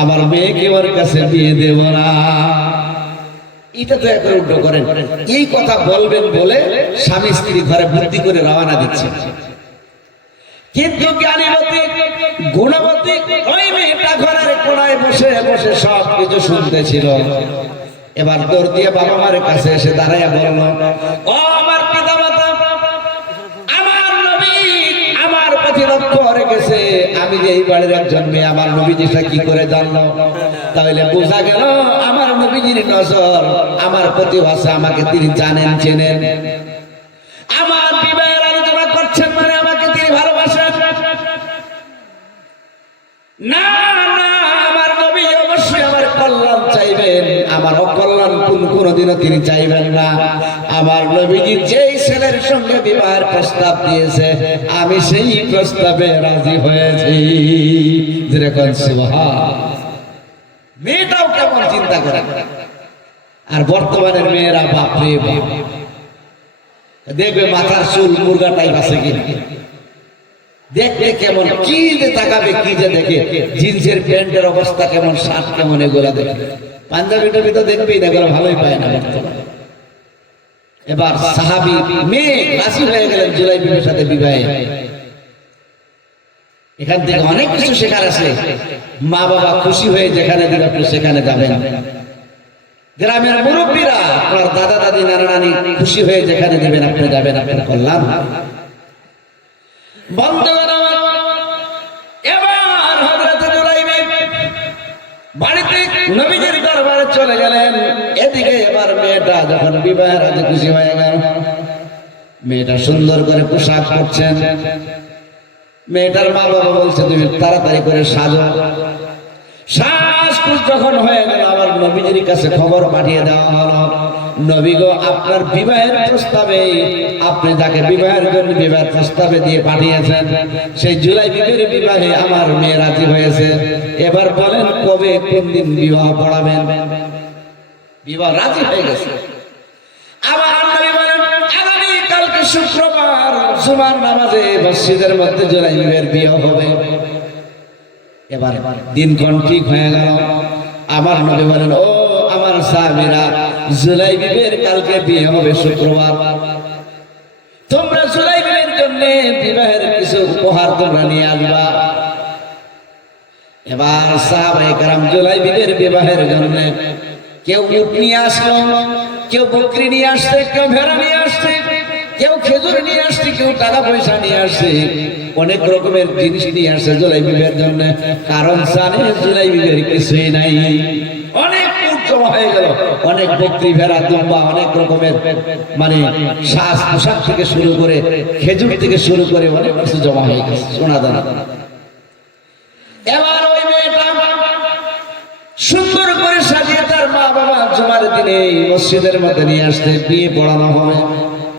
আমার মেয়েকে ওর কাছে বিয়ে দেব না। এটা দয়া করে উল্টো করেন। এই কথা বলবেন বলে স্বামী স্ত্রী ঘরে বুদ্ধি করে রওনা দিচ্ছে। কিন্তু জ্ঞানীবতী, গুণবতী ওই মেয়েটা ঘরের কোনায় বসে বসে সব কিছু শুনতেছিল। এবার দৌড় দিয়ে বাবা মায়ের কাছে এসে দাঁড়াইয়া বলল, ও আমার পিতামাতা, আমার নবী আমার প্রতি লক্ষ্য রেখেছে, আমি যে এই বাড়ির একজন মেয়ে, আমার নবীজিটা কি করে জানলো? তাহলে বোঝা গেল আমার নবীজির নজর আমার প্রতি আছে, আমাকে তিনি জানেন, চেনেন। আমার বিবাহের আলোচনা করছেন মানে আমাকে তিনি ভালোবাসেন না? না, আমার নবী অবশ্যই আমার কল্যাণ চাইবেন, আমার অকল্যাণ কোনদিনও তিনি চাইবেন না। আমার নবীজি যেই ছেলের সঙ্গে বিবাহের প্রস্তাব দিয়েছে, আমি সেই প্রস্তাবে রাজি হয়েছি। যেরকম সুবহান। মেয়েটাও কেমন চিন্তা করে! আর বর্তমানের মেয়েরা বাপরে বাপ, দেখবে মাথার চুল মুরগা টাইপ আছে কিনা, দেখতে কেমন, কি যে তাকাবে, কি যে দেখে, জিন্সের প্যান্টের অবস্থা কেমন, শার্ট কেমন, এগুলা দেখে। পাঞ্জাবি টবি তো দেখবেই না, এগুলো ভালোই পায় না বর্তমানে। এবার সাহাবী মেয়ে রাজি হয়ে গেলেন জুলাই বিবির সাথে বিবাহে। এখান থেকে অনেক কিছু শেখার আছে। মা বাবা খুশি হয়ে যেখানে দিবে আপনি সেখানে যাবেন। গ্রামের মুরব্বীরা, আপনার দাদা দাদি নানা নানি খুশি হয়ে যেখানে দিবেন আপনি যাবেন, আপনার কল্যাণ। বন্ধুগণ আমার, এবার হযরত জুলাইবিব বাড়িতে নবীজির দরবারে চলে গেলেন। এদিকে এবার মেয়েটা যখন বিবাহের রাজি খুশি হয়ে গেল, মেয়েটা সুন্দর করে পোশাক পরছেন। মেয়েটার মা বাবা বলছে তুমি তাড়াতাড়ি করে সাজো। সাজগোজ যখন হয়ে গেল, আবার নবীজির কাছে খবর পাঠিয়ে দেওয়া হলো, নবী গো, আপনার বিবাহের প্রস্তাবে, আপনি যাকে বিবাহের জন্য বিবাহের প্রস্তাবে দিয়ে পাঠিয়েছেন, সেই জুলাই বিবির বিবাহে আমার মেয়ে রাজি হয়েছে। এবার বলেন কবে, কোন দিন বিবাহ পড়াবেন? বিবাহ রাজি হয়ে গেছে। আবার নবী বলেন আগামী কালকে শুক্রবার জুমার নামাজে মসজিদের মধ্যে জুলাই বিবির বিয়ে হবে। এবার দিনক্ষণ ঠিক হয়ে গেল। আমার নবী বলেন ও আমার সাহাবীরা, জুলাই বিবির কালকে বিয়ে হবে শুক্রবার, তোমরা জুলাই বিবির জন্য বিবাহের কিছু উপহার তোমরা নিয়ে আসবা। এবার সাহাবায়ে কেরাম জুলাই বিবির বিবাহের জন্য কেউ উট নিয়ে আসলো, কেউ বকরি নিয়ে আসছে, কেউ ভেড়া নিয়ে আসছে, কেউ খেজুর নিয়ে আসছে, কেউ টাকা পয়সা নিয়ে আসছে, অনেক রকমের জিনিস নিয়ে আসছে জুলাই বিবির জন্য। কারণ জানে জুলাই বিবির কিছুই নাই। অনেক উট জমা হয়ে গেল, অনেক বকরি ভেড়া দুম্বা, অনেক রকমের মানে সাজ পোশাক থেকে শুরু করে, খেজুর থেকে শুরু করে অনেক কিছু জমা হয়ে গেছে, সোনা দানা। এবার ওই মেয়েটা সুন্দর করে সাজিয়ে তার মা বাবা জুমার দিনে মসজিদের মধ্যে নিয়ে আসতে বিয়ে পড়ানো হবে।